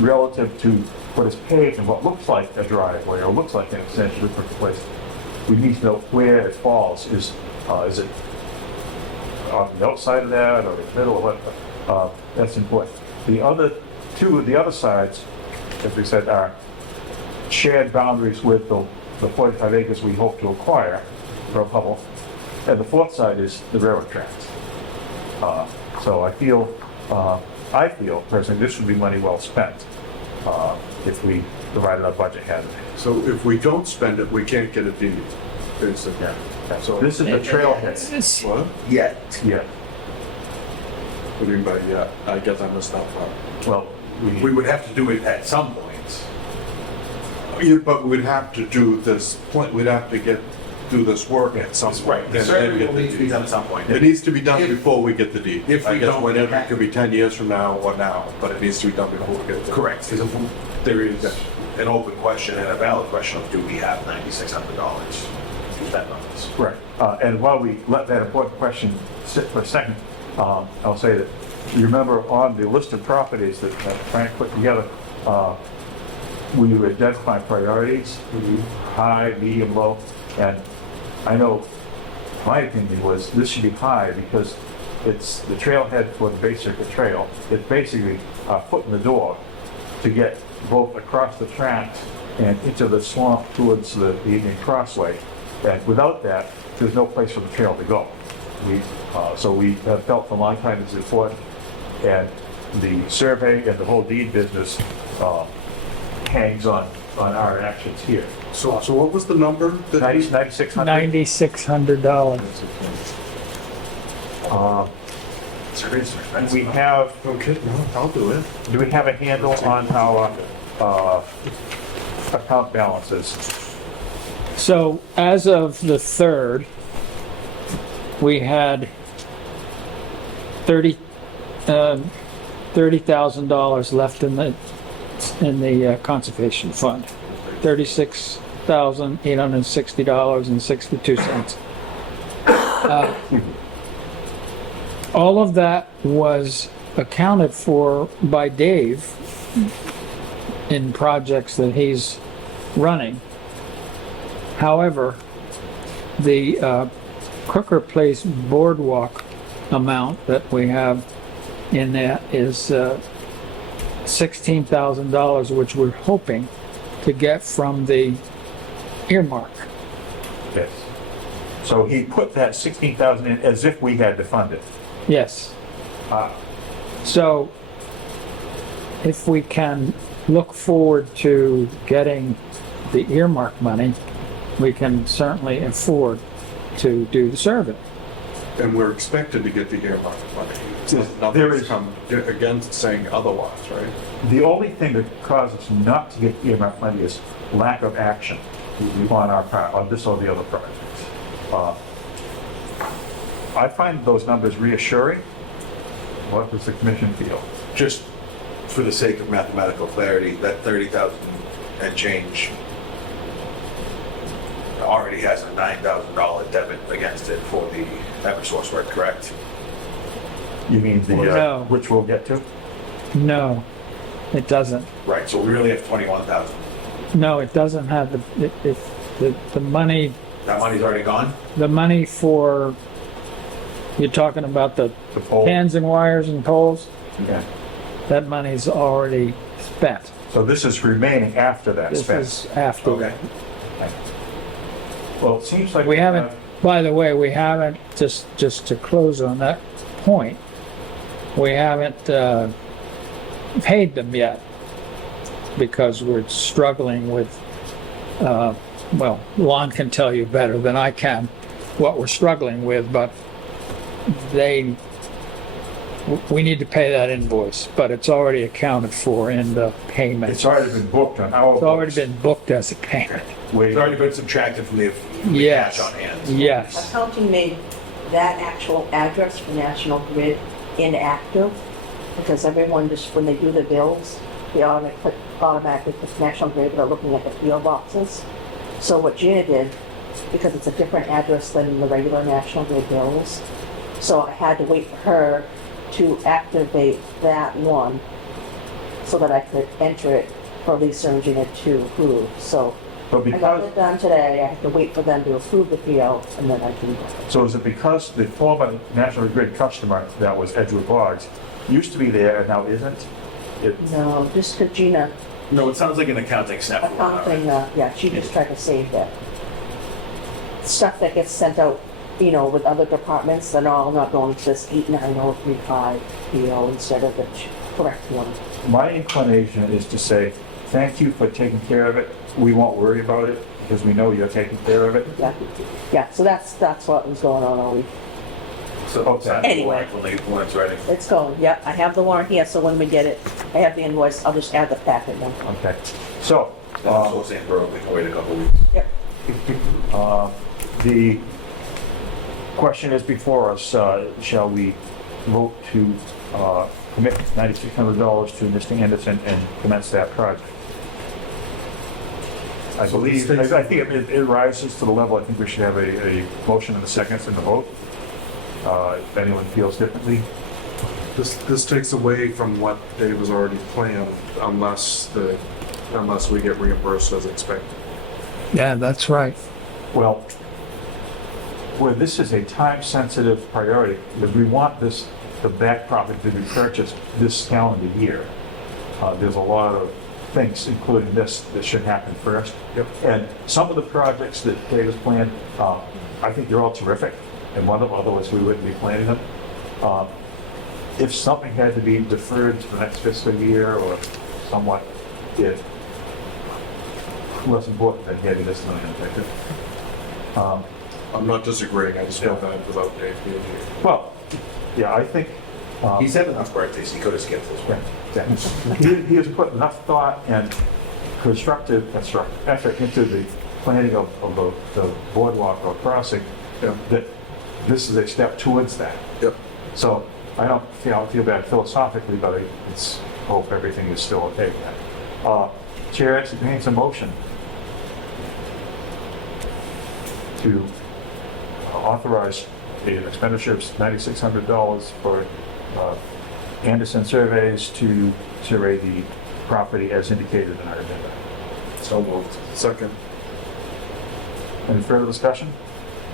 relative to what is paved and what looks like a driveway or looks like an extension of a place, we need to know where it falls. Is it on the outside of that or in the middle or what? That's important. The other two of the other sides, as we said, are shared boundaries with the 45 acres we hope to acquire for a couple. And the fourth side is the railroad tracks. So I feel personally this would be money well spent if we provided our budget had it. So if we don't spend it, we can't get a deed, basically. Yeah. So this is the trailhead. What? Yet. Yeah. What do you mean by, yeah, I guess I missed that part. Well, We would have to do it at some point. Yeah, but we'd have to do this, we'd have to do this work at some point. Right, the and survey get will the need to be deed. done at some point. It needs to be done If- before we get the deed. if we I guess don't- whenever, it could be 10 years from now or now, but it needs to be done before we get the. Correct, because there is an open question and a valid question of do we have $9,600 to spend on this? right. And while we let that important question sit for a second, I'll say that you remember on the list of properties that Frank put together, we would identify priorities, high, medium, low, and I know my opinion was this should be high because it's the trailhead for the Bay Circuit Trail. It's basically a foot in the door to get both across the tracks and into the swamp towards the Indian Crossway. And without that, there's no place for the trail to go. So we have felt for a long time it's important, and the survey and the whole deed business hangs on our actions here. So what was the number that we? $9,600. $9,600. Surveys are expensive. We have, Okay, no, I'll do it. do we have a handle on our account balances? So as of the 3rd, we had $30,000 left in the conservation fund. $36,860.62. All of that was accounted for by Dave in projects that he's running. However, the Crooker Place Boardwalk amount that we have in that is $16,000, which we're hoping to get from the earmark. Yes. So he put that 16,000 in as if we had to fund it. Yes. Ah. So if we can look forward to getting the earmark money, we can certainly afford to do the survey. And we're expected to get the earmark money. There Nothing's is- come against saying otherwise, right? The only thing that causes us not to get earmark money is lack of action on our part, on this or the other projects. I find those numbers reassuring. What does the commission feel? Just for the sake of mathematical clarity, that 30,000 and change already has a $9,000 debit against it for the Eversource work, correct? You mean the, No. which we'll get to? No, it doesn't. Right, so we really have 21,000. No, it doesn't have the money, That money's already gone? the money for, you're talking about the The poll? pans and wires and poles? Yeah. That money's already spent. So this is remaining after that This spent? is after. Okay. Well, it seems like. We haven't, by the way, we haven't, just to close on that point, we haven't paid them yet because we're struggling with, well, Lon can tell you better than I can what we're struggling with, but we need to pay that invoice, but it's already accounted for in the payment. It's already been booked on our. It's already books. been booked as a payment. Wait, It's already been subtracted from the Yes. cash on hand. Yes. Accounting made that actual address for National Grid inactive because everyone just, when they do the bills, they automatically put National Grid, they're looking at the PO boxes. So what Gina did, because it's a different address than the regular National Grid bills, so I had to wait for her to activate that one so that I could enter it for Lisa and Gina to approve. So but I got because, it done today. I have to wait for them to approve the PO and then I can. so is it because the former National Grid customer that was Edgewood Boggs used to be there and now isn't? It, No, just because Gina, No, it sounds like an accounting snap. accounting, yeah, she just tried to save that. Stuff that gets sent out, you know, with other departments, they're all not going to this 89035 PO instead of the correct one. my inclination is to say, thank you for taking care of it. We won't worry about it because we know you're taking care of it. Yeah, yeah, so that's what was going on all week. So Okay. Anyway. when it's ready. It's going, yeah, I have the warrant here, so when we get it, I have the invoice, I'll just add the packet number. Okay. So, So St. Borough, we can wait a couple weeks. Yep. the question is before us, shall we vote to commit $9,600 to Mr. Anderson and commence that project? I believe, I think it rises to the level, I think we should have a motion and a second in the vote. If anyone feels differently. This takes away from what Dave has already planned unless we get reimbursed as expected. Yeah, that's right. Well, where this is a time-sensitive priority, because we want the back property to be purchased this calendar year. There's a lot of things, including this, that should happen first. Yep. And some of the projects that Dave has planned, I think they're all terrific, and otherwise we wouldn't be planning them. If something had to be deferred to the next fiscal year or somewhat, it less important than getting this done. I'm not disagreeing, I just feel bad without Dave being here. Well, yeah, I think. He's had enough birthdays, he could have skipped this one. He has put enough thought and constructive effort into the planning of the boardwalk or crossing that this is a step towards that. Yep. So I don't feel bad philosophically, but I hope everything is still okay with that. Chair entertains a motion to authorize an expenditure of $9,600 for Anderson Surveys to survey the property as indicated in our agenda. So moved. Second. Any further discussion?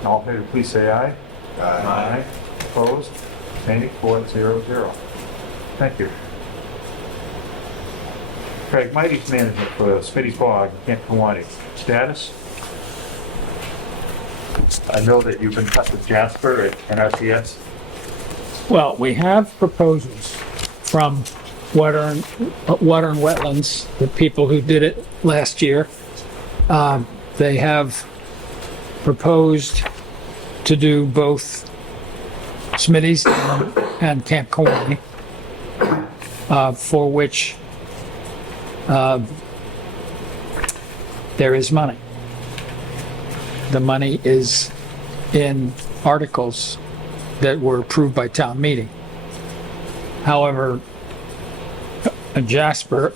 All in favor, please say aye. Aye. Opposed? Abstaining? 400. Thank you. Craig, Mighty's management for Spitty Bog, Camp Kawani. Status? I know that you've been in touch with Jasper at NRCS. Well, we have proposals from Water and Wetlands, the people who did it last year. They have proposed to do both Smitty's Dam and Camp Kawani, for which there is money. The money is in articles that were approved by town meeting. However, Jasper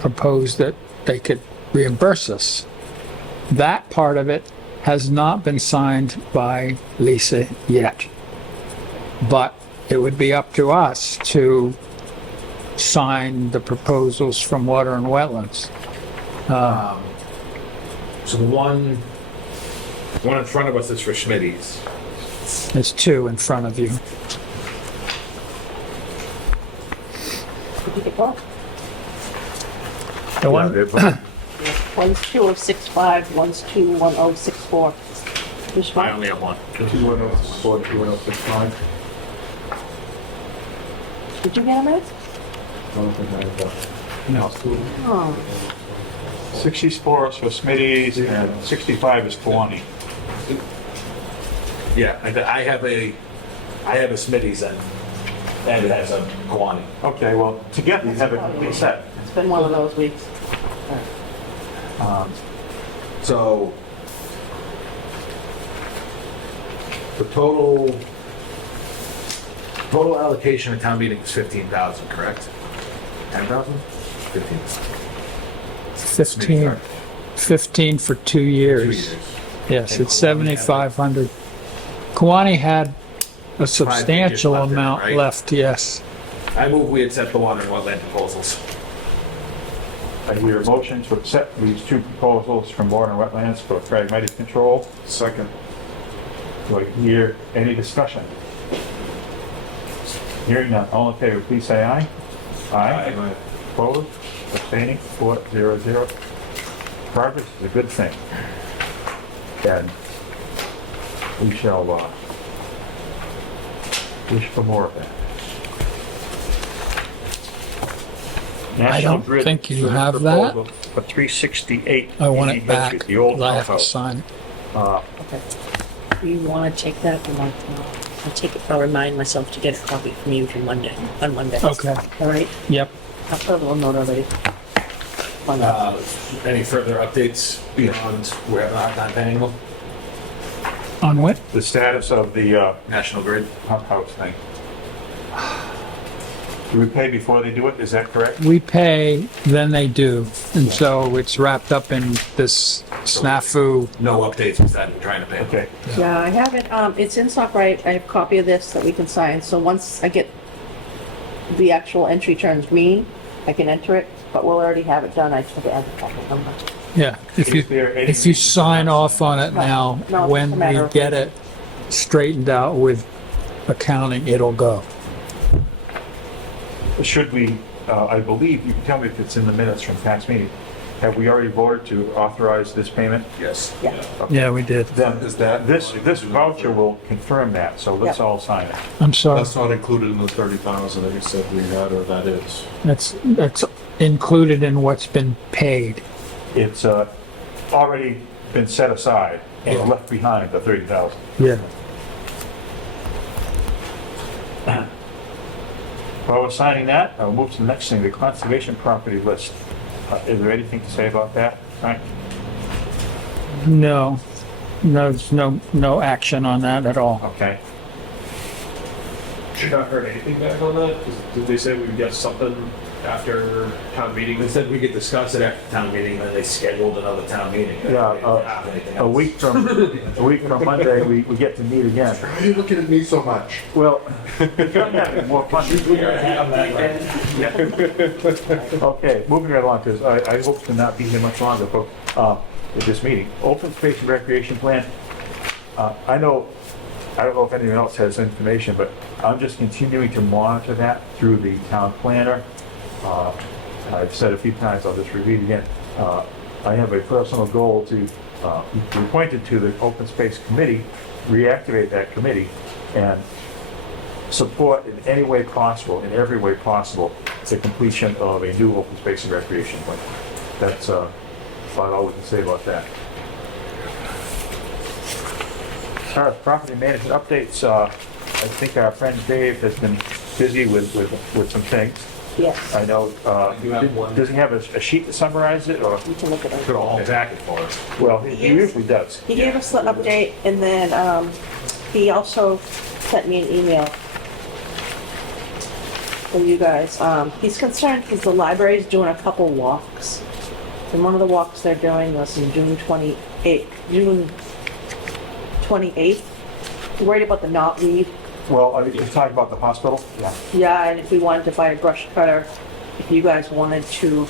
proposed that they could reimburse us. That part of it has not been signed by Lisa yet. But it would be up to us to sign the proposals from Water and Wetlands. So the one in front of us is for Schmitty's. There's two in front of you. Did you get one? The one, One's 2065, one's 21064. Which I one? only have one. 21064, 21065. Did you get them, Ed? no, Oh, 64 is for Smitty's and 65 is Kawani. Yeah, I have a Smitty's and it has a Kawani. Okay, well, together you have it complete set. it's been one of those weeks. So the total allocation of town meeting is 15,000, correct? 10,000? 15. 15 for 2 2 years. years. Yes, it's 7,500. Kawani had a substantial left in it, amount right? left, yes. I move we accept the water and wetland proposals. I hear a motion to accept these two proposals from Water and Wetlands for fragmented control. Second. Do I hear any discussion? Hearing none, all in favor, please say aye. Aye. Opposed, abstaining, 4-0-0. Progress is a good thing. And we shall wish for more of that. I National don't Grid think you have that. proposal For 368. I want Easy it back. History, the old I have to house. sign it. Do you want to take that or not? I'll take it, I'll remind myself to get a copy from you on Monday. Okay, All right? yep. I'll put a little note already. Any further updates beyond we're having a hard time paying them? On what? The status of the National Grid? pump house thing. Do we pay before they do it? Is that correct? We pay, then they do. And so it's wrapped up in this snafu. No updates besides we're trying to pay them. Okay. Yeah, I have it, it's in stock, right? I have a copy of this that we can sign, so once I get the actual entry turns green, I can enter it, but we'll already have it done, I just have to add the copy number. Yeah, Is there any- if you sign off on it now, No, it's when a matter we of- get it straightened out with accounting, it'll go. Should we, I believe, you can tell me if it's in the minutes from past meeting, have we already voted to authorize this payment? Yes. Yeah. Yeah, we did. Then Is that- this voucher will confirm that, so let's Yeah. all sign it. I'm sorry. That's not included in the 30,000 that you said we had, or that is? That's included in what's been paid. It's already been set aside and left behind, the 30,000. Yeah. While we're signing that, I'll move to the next thing, the conservation property list. Is there anything to say about that, Frank? No, no action on that at all. Okay. Should not heard anything back on that? 'Cause did they say we would get something after town meeting? They said we could discuss it after town meeting, then they scheduled another town meeting. Yeah, We didn't have anything A else. week from Monday, we get to meet again. Why are you looking at me so much? Well, you're gonna have more fun. Okay, moving right along, because I hope to not be here much longer, but, at this meeting. Open space and recreation plan. I don't know if anyone else has information, but I'm just continuing to monitor that through the town planner. I've said a few times, I'll just repeat again. I have a personal goal to we pointed to the Open Space Committee, reactivate that committee, and support in any way possible, in every way possible, the completion of a new open space and recreation plan. That's about all we can say about that. As far as property management updates, I think our friend Dave has been busy with some things. Yes, I know, do have one. does he have a sheet to summarize it, or? you can look at it. Put a whole packet for us. Well, he usually does. He gave us the update, and then he also sent me an email for you guys. He's concerned because the library's doing a couple walks. And one of the walks they're doing was in June 28th. Worried about the knotweed. Well, are you talking about the hospital? Yeah. Yeah, and if we wanted to buy a brush cutter, if you guys wanted to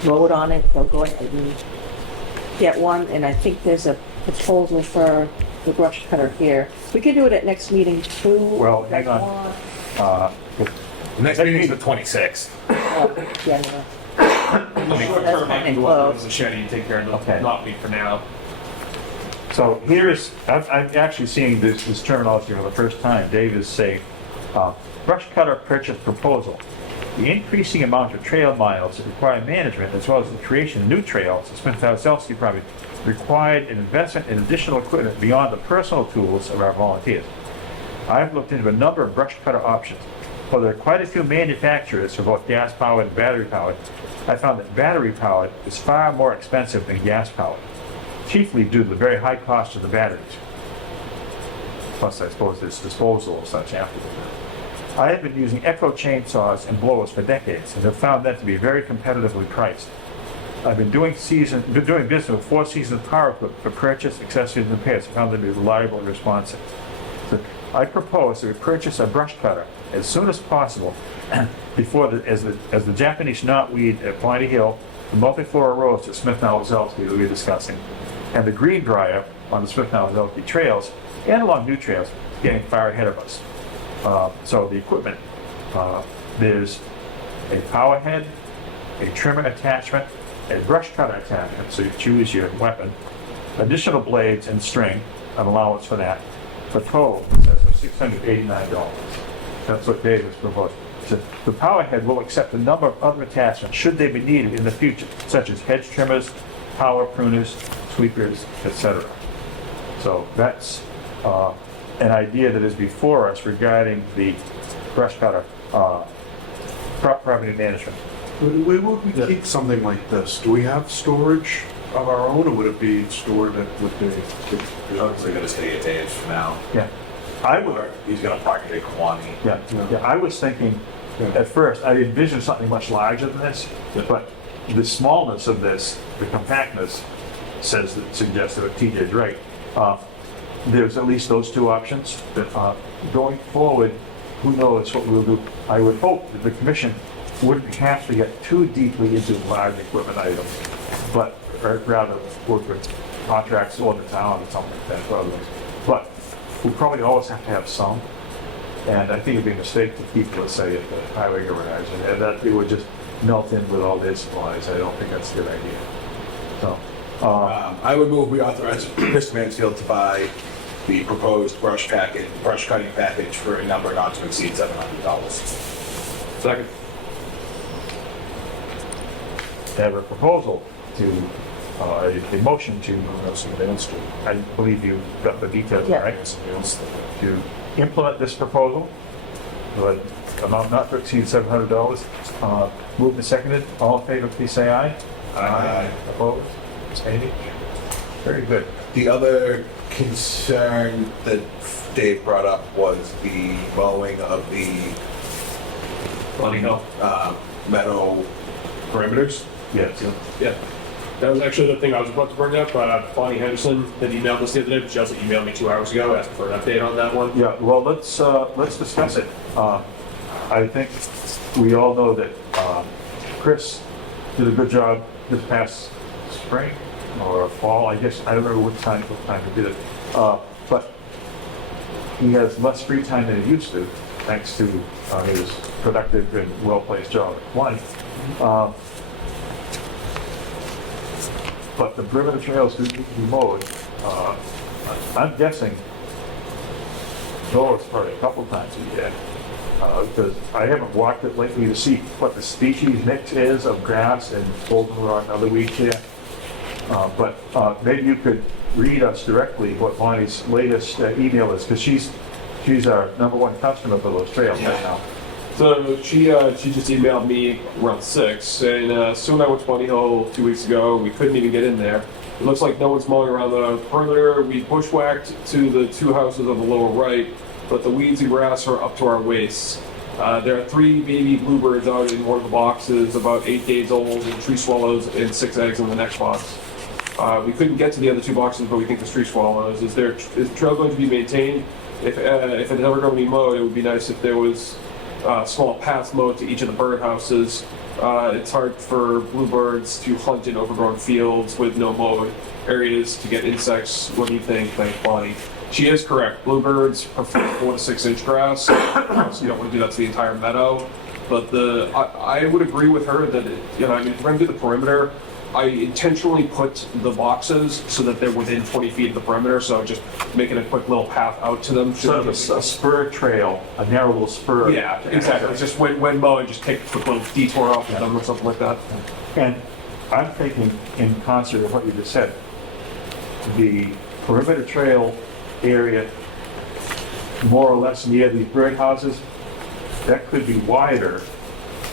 vote on it, they'll go ahead and get one. And I think there's a proposal for the brush cutter here. We could do it at next meeting too. Well, hang on. The next meeting's the 26th. Yeah, Short That's term, I kinda can go up close. as a shed and take care of the Okay. knotweed for now. So I'm actually seeing this terminology for the first time. Dave is saying, brush cutter purchase proposal. The increasing amount of trail miles that require management, as well as the creation of new trails, the Smith-Selsky project, required an investment in additional equipment beyond the personal tools of our volunteers. I've looked into a number of brush cutter options. While there are quite a few manufacturers for both gas-powered and battery-powered, I found that battery-powered is far more expensive than gas-powered, chiefly due to the very high cost of the batteries. Plus, I suppose there's disposal of such afterwards. I have been using Echo chainsaws and blowers for decades and have found them to be very competitively priced. I've been doing business with Four Seasons Power Equipment for purchase, accessories, and repairs. I found them to be reliable and responsive. So I propose that we purchase a brush cutter as soon as possible before as the Japanese knotweed at Piney Hill, the multiflora rose at Smith-Selsky that we're discussing, and the green dryer on the Smith-Selsky trails and along new trails getting far ahead of us. So the equipment, there's a power head, a trimmer attachment, a brush cutter attachment, so you choose your weapon, additional blades and string, an allowance for that, for total, it says $689. That's what Dave has proposed. So the power head will accept a number of other attachments should they be needed in the future, such as hedge trimmers, power pruners, sweepers, etc. So that's an idea that is before us regarding the brush cutter property management. Where would we keep something like this? Do we have storage of our own, or would it be stored with the? You're obviously gonna stay at Dave's for now. Yeah, I would. He's gonna park it at Kiwani. Yeah, I was thinking, at first, I envisioned something much larger than this, but the smallness of this, the compactness, suggests that TJ's right. There's at least those two options. Going forward, who knows what we'll do. I would hope that the commission wouldn't have to get too deeply into large equipment items, but rather work with contracts or the town or something like that for others. But we probably always have to have some. And I think it'd be a mistake to keep, let's say, at the highway garage, and that it would just melt in with all their supplies. I don't think that's a good idea. So, I would move we authorize Mr. Mansfield to buy the proposed brush cutting package for a number not to exceed $700. Second. have a proposal to, a motion to, I believe you got the details, Yeah. right? To implement this proposal, but amount not to exceed $700. Moved and seconded. All in favor, please say aye. Aye. Opposed? Abstaining? Very good. The other concern that Dave brought up was the mowing of the Funny Hill. meadow perimeters. Yes. Yeah. That was actually the thing I was about to bring up. Bonnie Henderson had emailed us the other day, but she also emailed me 2 hours ago asking for an update on that one. Yeah, well, let's discuss it. I think we all know that Chris did a good job this past spring or fall, I guess. I don't remember what time he did it. But he has less free time than he used to, thanks to his productive and well-placed job at One. but the perimeter trails do need to be mowed. I'm guessing Noah's probably a couple times a year. Because I haven't walked it lately to see what the species mix is of grass and goldenrod and other weeds here. But maybe you could read us directly what Bonnie's latest email is, because she's our #1 customer for those trails right now. So she just emailed me around 6, saying, soon I went to Bunny Hill 2 weeks ago. We couldn't even get in there. It looks like no one's mowing around the perimeter. We bushwhacked to the 2 houses on the lower right, but the weeds and grass are up to our waists. There are 3 baby bluebirds out in one of the boxes, about 8 days old, and tree swallows and 6 eggs in the next box. We couldn't get to the other 2 boxes, but we think there's tree swallows. Is the trail going to be maintained? If it's ever going to be mowed, it would be nice if there was small paths mowed to each of the birdhouses. It's hard for bluebirds to hunt in overgrown fields with no mowed areas to get insects. What do you think? Thanks, Bonnie. She is correct. Bluebirds prefer 4 to 6 inch grass, so you don't want to do that to the entire meadow. But I would agree with her that, if we're going to do the perimeter, I intentionally put the boxes so that they're within 20 feet of the perimeter, so just making a quick little path out to them. Sort of a spur trail, a narrow little spur. Yeah, exactly. It's just when mowing, just take a quick little detour off of them or something like that. And I'm thinking, in concert with what you just said, the perimeter trail area, more or less near these birdhouses, that could be wider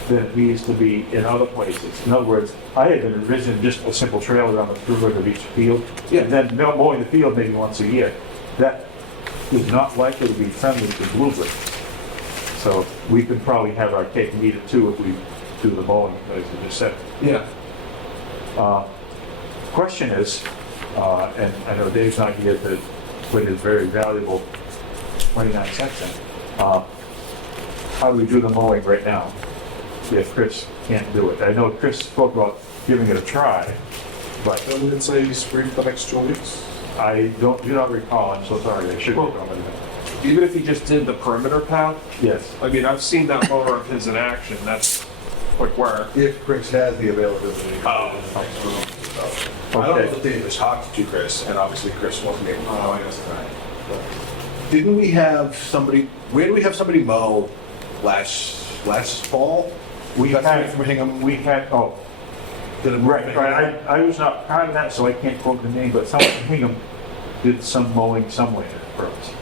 than it needs to be in other places. In other words, I had envisioned just a simple trail around the perimeter of each field, and then mowing the field maybe once a year. That is not likely to be friendly to bluebirds. So we could probably have our cake and eat it too if we do the mowing, as you just said. Yeah. Question is, and I know Dave's not here to put his very valuable 29 cents in. How do we do the mowing right now if Chris can't do it? I know Chris spoke about giving it a try, but Don't we say spring for the next 2 weeks? I do not recall. I'm so sorry. I should have known that. Even if he just did the perimeter path, Yes. I mean, I've seen that mower of his in action. That's quick work. If Chris has the availability. Oh. I don't know Okay. if Dave has talked to Chris, and obviously Chris wasn't able to. Oh, I guess not. Didn't we have somebody, where did we have somebody mow last fall? We That's had, from Hingham. we had, oh, Did it right. I was not part of that, so I can't quote the name, but someone from Hingham did some mowing somewhere for us.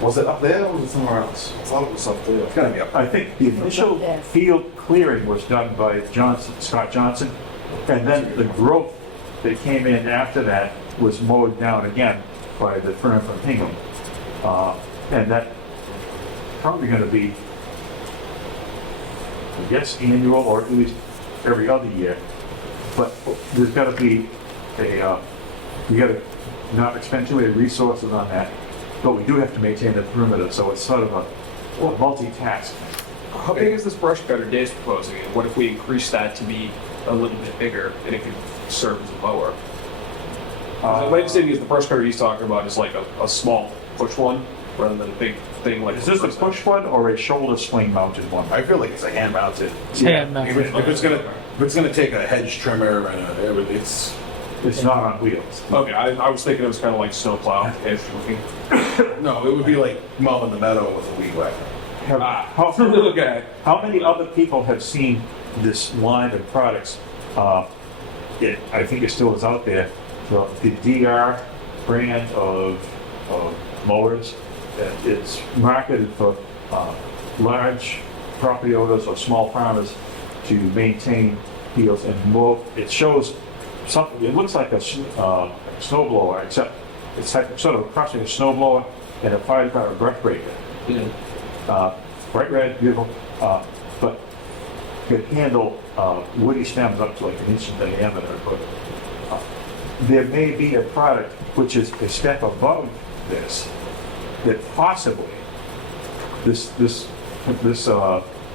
Was it up there or was it somewhere else? I thought it was up there. It's gotta be up. I think the initial Yeah. field clearing was done by Scott Johnson, and then the growth that came in after that was mowed down again by the firm from Hingham. And that probably gonna be, I guess, annual or at least every other year. But there's gotta be we gotta not expend too many resources on that, but we do have to maintain the perimeter, so it's sort of a multitask. How big is this brush cutter Dave's proposing? And what if we increase that to be a little bit bigger and it could serve as a mower? My understanding is the brush cutter he's talking about is like a small push one rather than a big thing like. Is this a push one or a shoulder sling mounted one? I feel like it's a hand mounted. Hand mounted. If it's gonna take a hedge trimmer and it's. It's not on wheels. Okay, I was thinking it was kind of like snowplow. No, it would be like mowing the meadow with a weed whacker. Okay. How many other people have seen this line of products? I think it still is out there. The DR brand of mowers. It's marketed for large property owners or small farmers to maintain fields and mow. It shows something. It looks like a snow blower, except it's like sort of crushing a snow blower and a fire department brush breaker. Bright red, beautiful, but could handle woody stems up to like an inch in diameter. But there may be a product which is a step above this that possibly this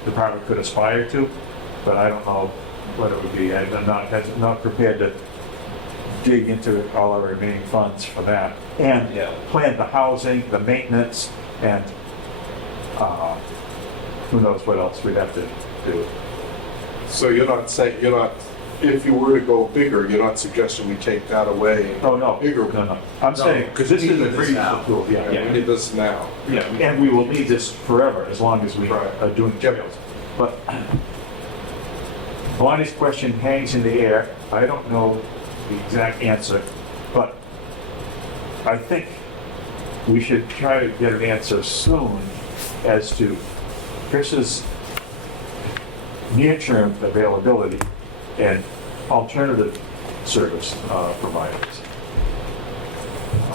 department could aspire to, but I don't know what it would be. I'm not prepared to dig into all our remaining funds for that and plan the housing, the maintenance, and who knows what else we'd have to do. So you're not if you were to go bigger, you're not suggesting we take that away? Oh, no, Bigger. no. I'm saying, because this is a pretty tool, yeah, We yeah. need this now. Yeah, and we will need this forever, as long as we Right. are doing trails. But Bonnie's question hangs in the air. I don't know the exact answer, but I think we should try to get an answer soon as to Chris's near-term availability and alternative service providers.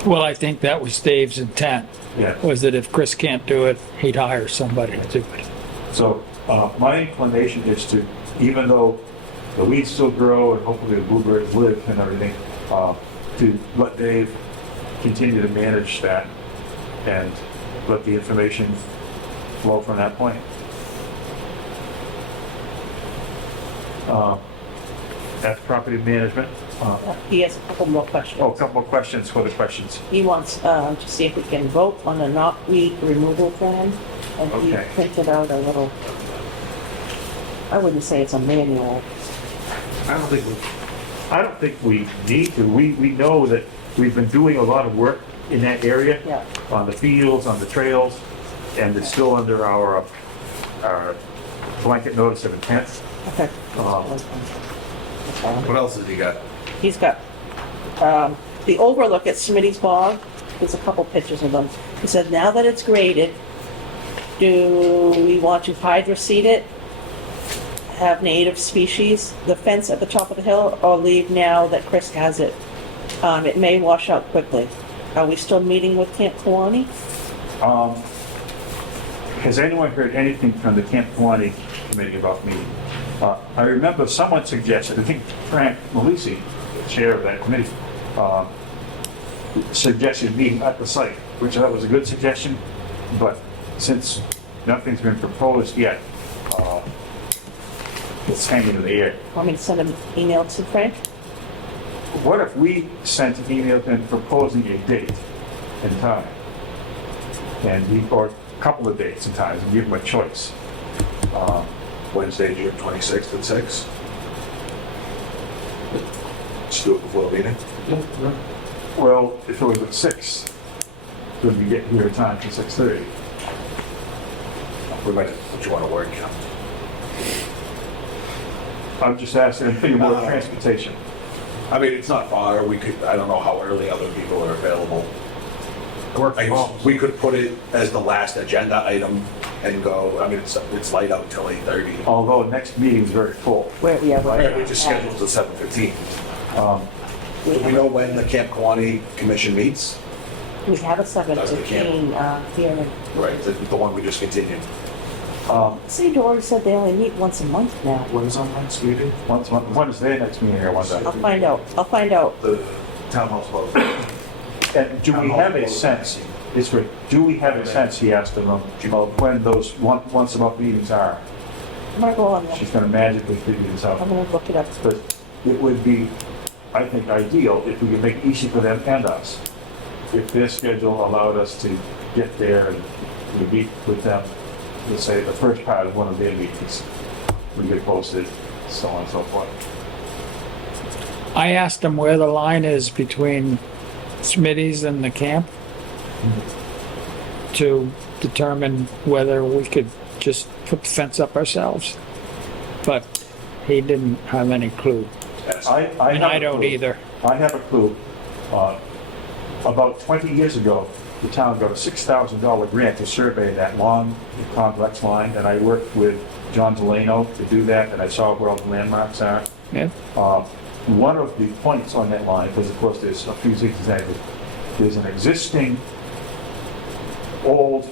Well, I think that was Dave's intent, Yeah. was that if Chris can't do it, he'd hire somebody to do it. So my inclination is to, even though the weeds still grow and hopefully the bluebirds live and everything, to let Dave continue to manage that and let the information flow from that point. That's property management. He has a couple more questions. Oh, a couple more questions for the questions. He wants to see if we can vote on the knotweed removal plan, and he Okay. printed out a little, I wouldn't say it's a manual. I don't think we, I don't think we need to. We know that we've been doing a lot of work in that area. Yeah. On the fields, on the trails, and it's still under our blanket notice of intent. Okay. What else has he got? He's got the overlook at Smitty's Bog. There's a couple pictures of them. He said, now that it's graded, do we want to hydroseed it, have native species, the fence at the top of the hill, or leave now that Chris has it? It may wash out quickly. Are we still meeting with Camp Kawani? Has anyone heard anything from the Camp Kawani committee about me? I remember someone suggested, I think Frank Malisi, the chair of that committee, suggested meeting at the site, which I thought was a good suggestion, but since nothing's been proposed yet, it's hanging in the air. Want me to send an email to Frank? What if we sent an email to him proposing a date and time? Or a couple of dates and times, and give him a choice. Wednesday, June 26th at 6? Just do it before the meeting? Well, if it was at 6, would we get here in time for 6:30? We might have put you on a word count. I'm just asking, I'm thinking about transportation. I mean, it's not far, we could, I don't know how early other people are available. We could put it as the last agenda item and go, I mean, it's light out till 8:30. Although next meeting is very full. Right, we just scheduled till 7:15. Do we know when the Camp Kawani Commission meets? We have a seven That's the fifteen hearing. Right, the one we just continued. St. George said they only meet once a month now. When is our next meeting? When is their next meeting or when's that? I'll find out. The townhouse vote. And do we have a sense, do we have a sense, he asked them, of when those once a month meetings are? I'm gonna go on there. She's gonna magically figure this out. I'm gonna look it up. But it would be, I think, ideal if we could make it easy for them and us. If their schedule allowed us to get there and we meet with them, let's say the first part of one of their meetings, we get posted, so on and so forth. I asked him where the line is between Smitty's and the camp to determine whether we could just put the fence up ourselves. But he didn't have any clue. And I have a don't clue. either. I have a clue. About 20 years ago, the town got a $6,000 grant to survey that long, complex line, and I worked with John Delano to do that, and I saw where all the landmarks are. Yeah. One of the points on that line, because of course there's a few examples, there's an existing old,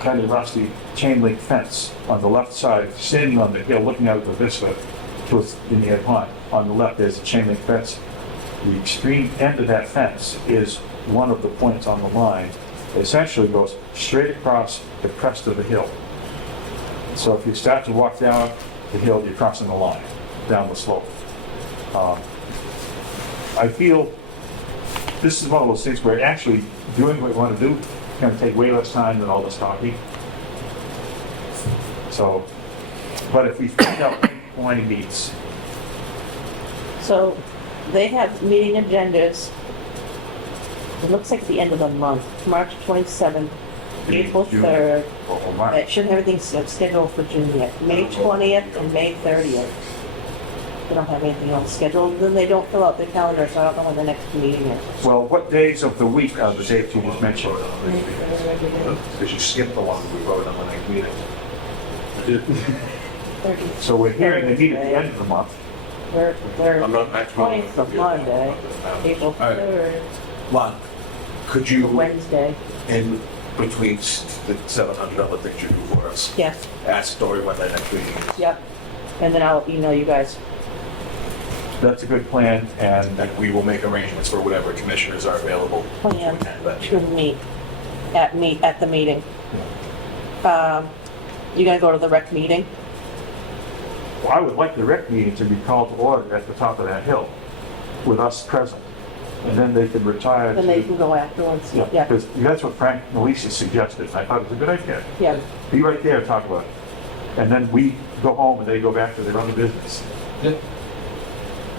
kind of rusty chain link fence on the left side, standing on the hill, looking out at the vista towards Indiana Pond. On the left, there's a chain link fence. The extreme end of that fence is one of the points on the line. It essentially goes straight across the crest of the hill. So if you start to walk down the hill, you're crossing the line, down the slope. I feel this is one of those things where actually doing what we want to do is going to take way less time than all this talking. So, but if we find out when he meets, So they have meeting agendas. It looks like the end of the month, March 27th, April June. 3rd. Or I March. should have everything scheduled for June yet. May 20th and May 30th. They don't have anything else scheduled. Then they don't fill out their calendar, so I don't know when the next meeting is. Well, what days of the week are the dates you just mentioned? Because you skipped the one we voted on the next meeting. 30th. So we're hearing the meeting at the end of the month. They're I'm not actually. 20th of Monday, April right. 3rd, Lon, could you, Wednesday. in between the 700 other things you do for us, Yes, ask Dory when that next meeting is? yep. And then I'll email you guys. That's a good plan, and And we will make arrangements for whatever commissioners are available. Plan to attend that to meeting. meet at the meeting. You gonna go to the rec meeting? well, I would like the rec meeting to be called to order at the top of that hill with us present. And then they can retire. Then they can go afterwards. Yeah, Yeah, because that's what Frank Malisi suggested. I thought it was a good idea. yeah. Be right there, talk about it. And then we go home and they go back to their other business. Yeah.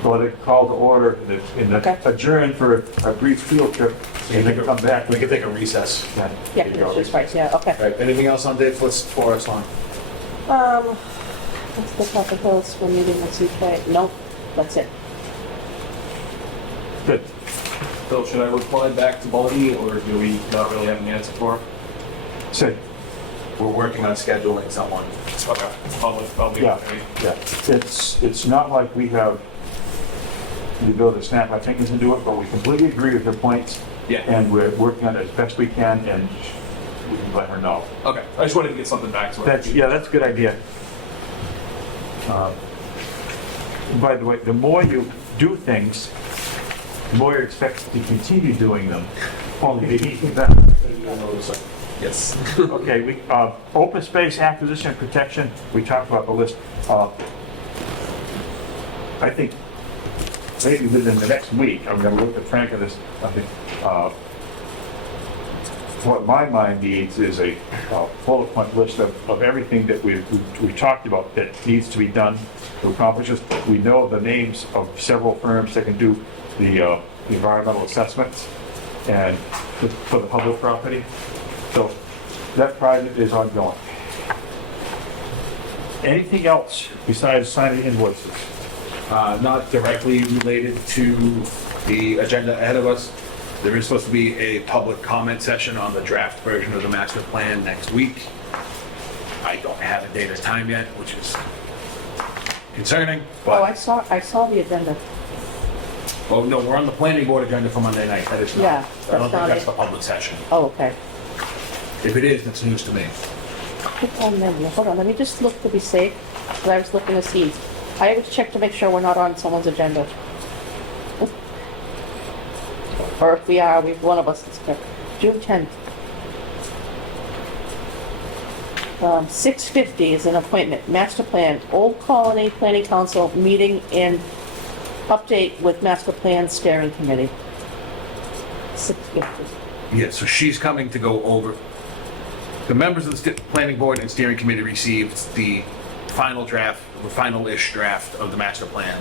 So they call to order and Okay. adjourn for a brief field trip and then come back. We can take a recess. Yeah. Yeah, that's just right, yeah, okay. All right, anything else on Dave's list for us, Lon? What's the topic hills for meeting with CK? Nope, that's it. Good. So should I reply back to Baldy, or do we not really have an answer for? Say, We're working on scheduling someone. Okay, I'll be yeah, with yeah. It's not like we have the ability to snap our fingers and do it, but we completely agree with your points. Yeah. And we're working on it as best we can, and we can let her know. Okay, I just wanted to get something back to her. That's a good idea. By the way, the more you do things, the more you're expected to continue doing them, only the easier that. Yes. Okay, open space acquisition and protection, we talked about the list. I think maybe within the next week, I'm gonna look at Frank at this, I think, what my mind needs is a bullet point list of everything that we talked about that needs to be done to accomplish this. We know the names of several firms that can do the environmental assessments and for the public property. So that project is ongoing. Anything else besides signing invoices? Not directly related to the agenda ahead of us. There is supposed to be a public comment session on the draft version of the master plan next week. I don't have a date or time yet, which is concerning, Oh, I but, saw the agenda. oh, no, we're on the planning board agenda for Monday night. That is not. Yeah, I don't that's think not that's it. the public session. Oh, okay. If it is, that's news to me. Click on menu. Hold on, let me just look to be safe, because I was looking to see. I always check to make sure we're not on someone's agenda. Or if we are, one of us is correct. June 10th. 6:50 is an appointment, master plan, Old Colony Planning Council meeting and update with master plan steering committee. 6:50. Yeah, so she's coming to go over. The members of the planning board and steering committee received the final draft, the final-ish draft of the master plan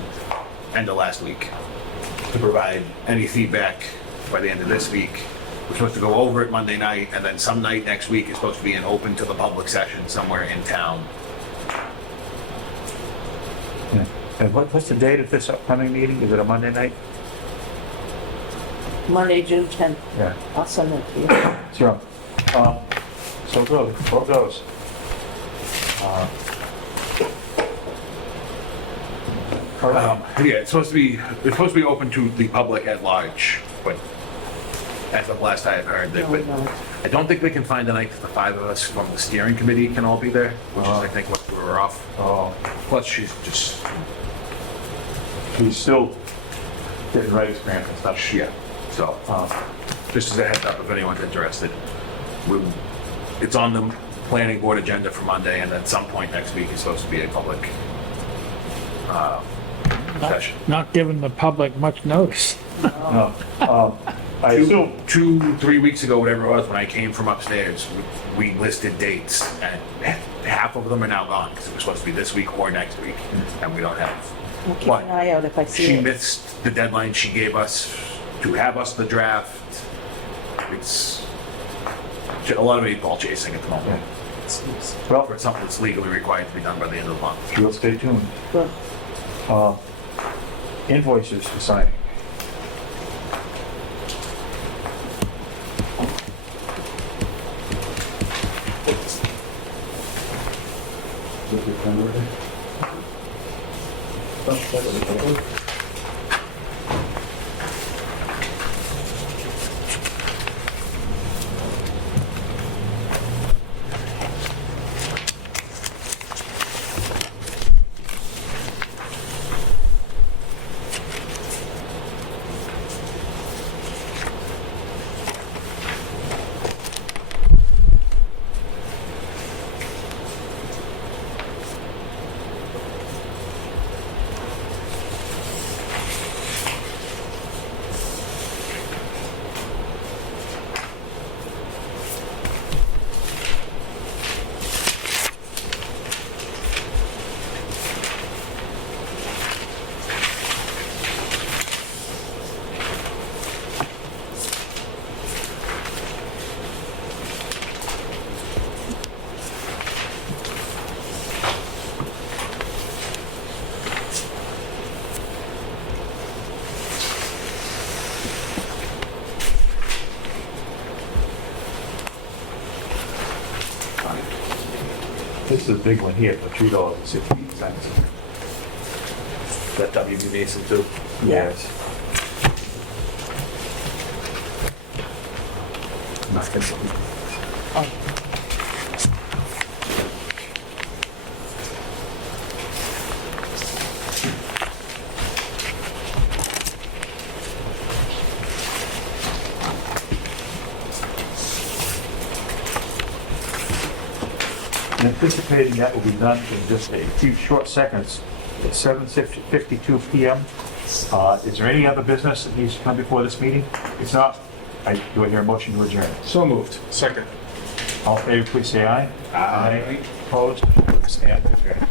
end of last week. To provide any feedback by the end of this week. We're supposed to go over it Monday night, and then some night next week is supposed to be an open to the public session somewhere in town. Yeah. And what's the date of this upcoming meeting? Is it a Monday night? Monday, June 10th. Yeah. I'll send it to you. Sure. So good, so it goes. Yeah, it's supposed to be open to the public at large, but as of last I have heard, No, no. I don't think we can find a night that the five of us from the steering committee can all be there, which is, I think, what we were off. Oh, Plus, she's just, he's still getting rights grant and stuff. yeah, so, just as a heads up, if anyone's interested. It's on the planning board agenda for Monday, and at some point next week is supposed to be a public session. Not giving the public much notice. No. I assume, 3 weeks ago, whatever it was, when I came from upstairs, we listed dates, and half of them are now gone, because it was supposed to be this week or next week, and we don't have I'll keep What? an eye out if I see She it. missed the deadline she gave us to have us the draft. It's a lot of ball chasing at the moment. Well, For something that's legally required to be done by the end of the month. you'll stay tuned. Good. Invoices for signing. This is a big one here for $3.16. That WB Mason too. Yes. Anticipating that will be done in just a few short seconds at 7:52 PM. Is there any other business that needs to come before this meeting? If not, do I hear a motion to adjourn? So moved. Second. All in favor, please say aye. Aye. Opposed? Stand adjourned.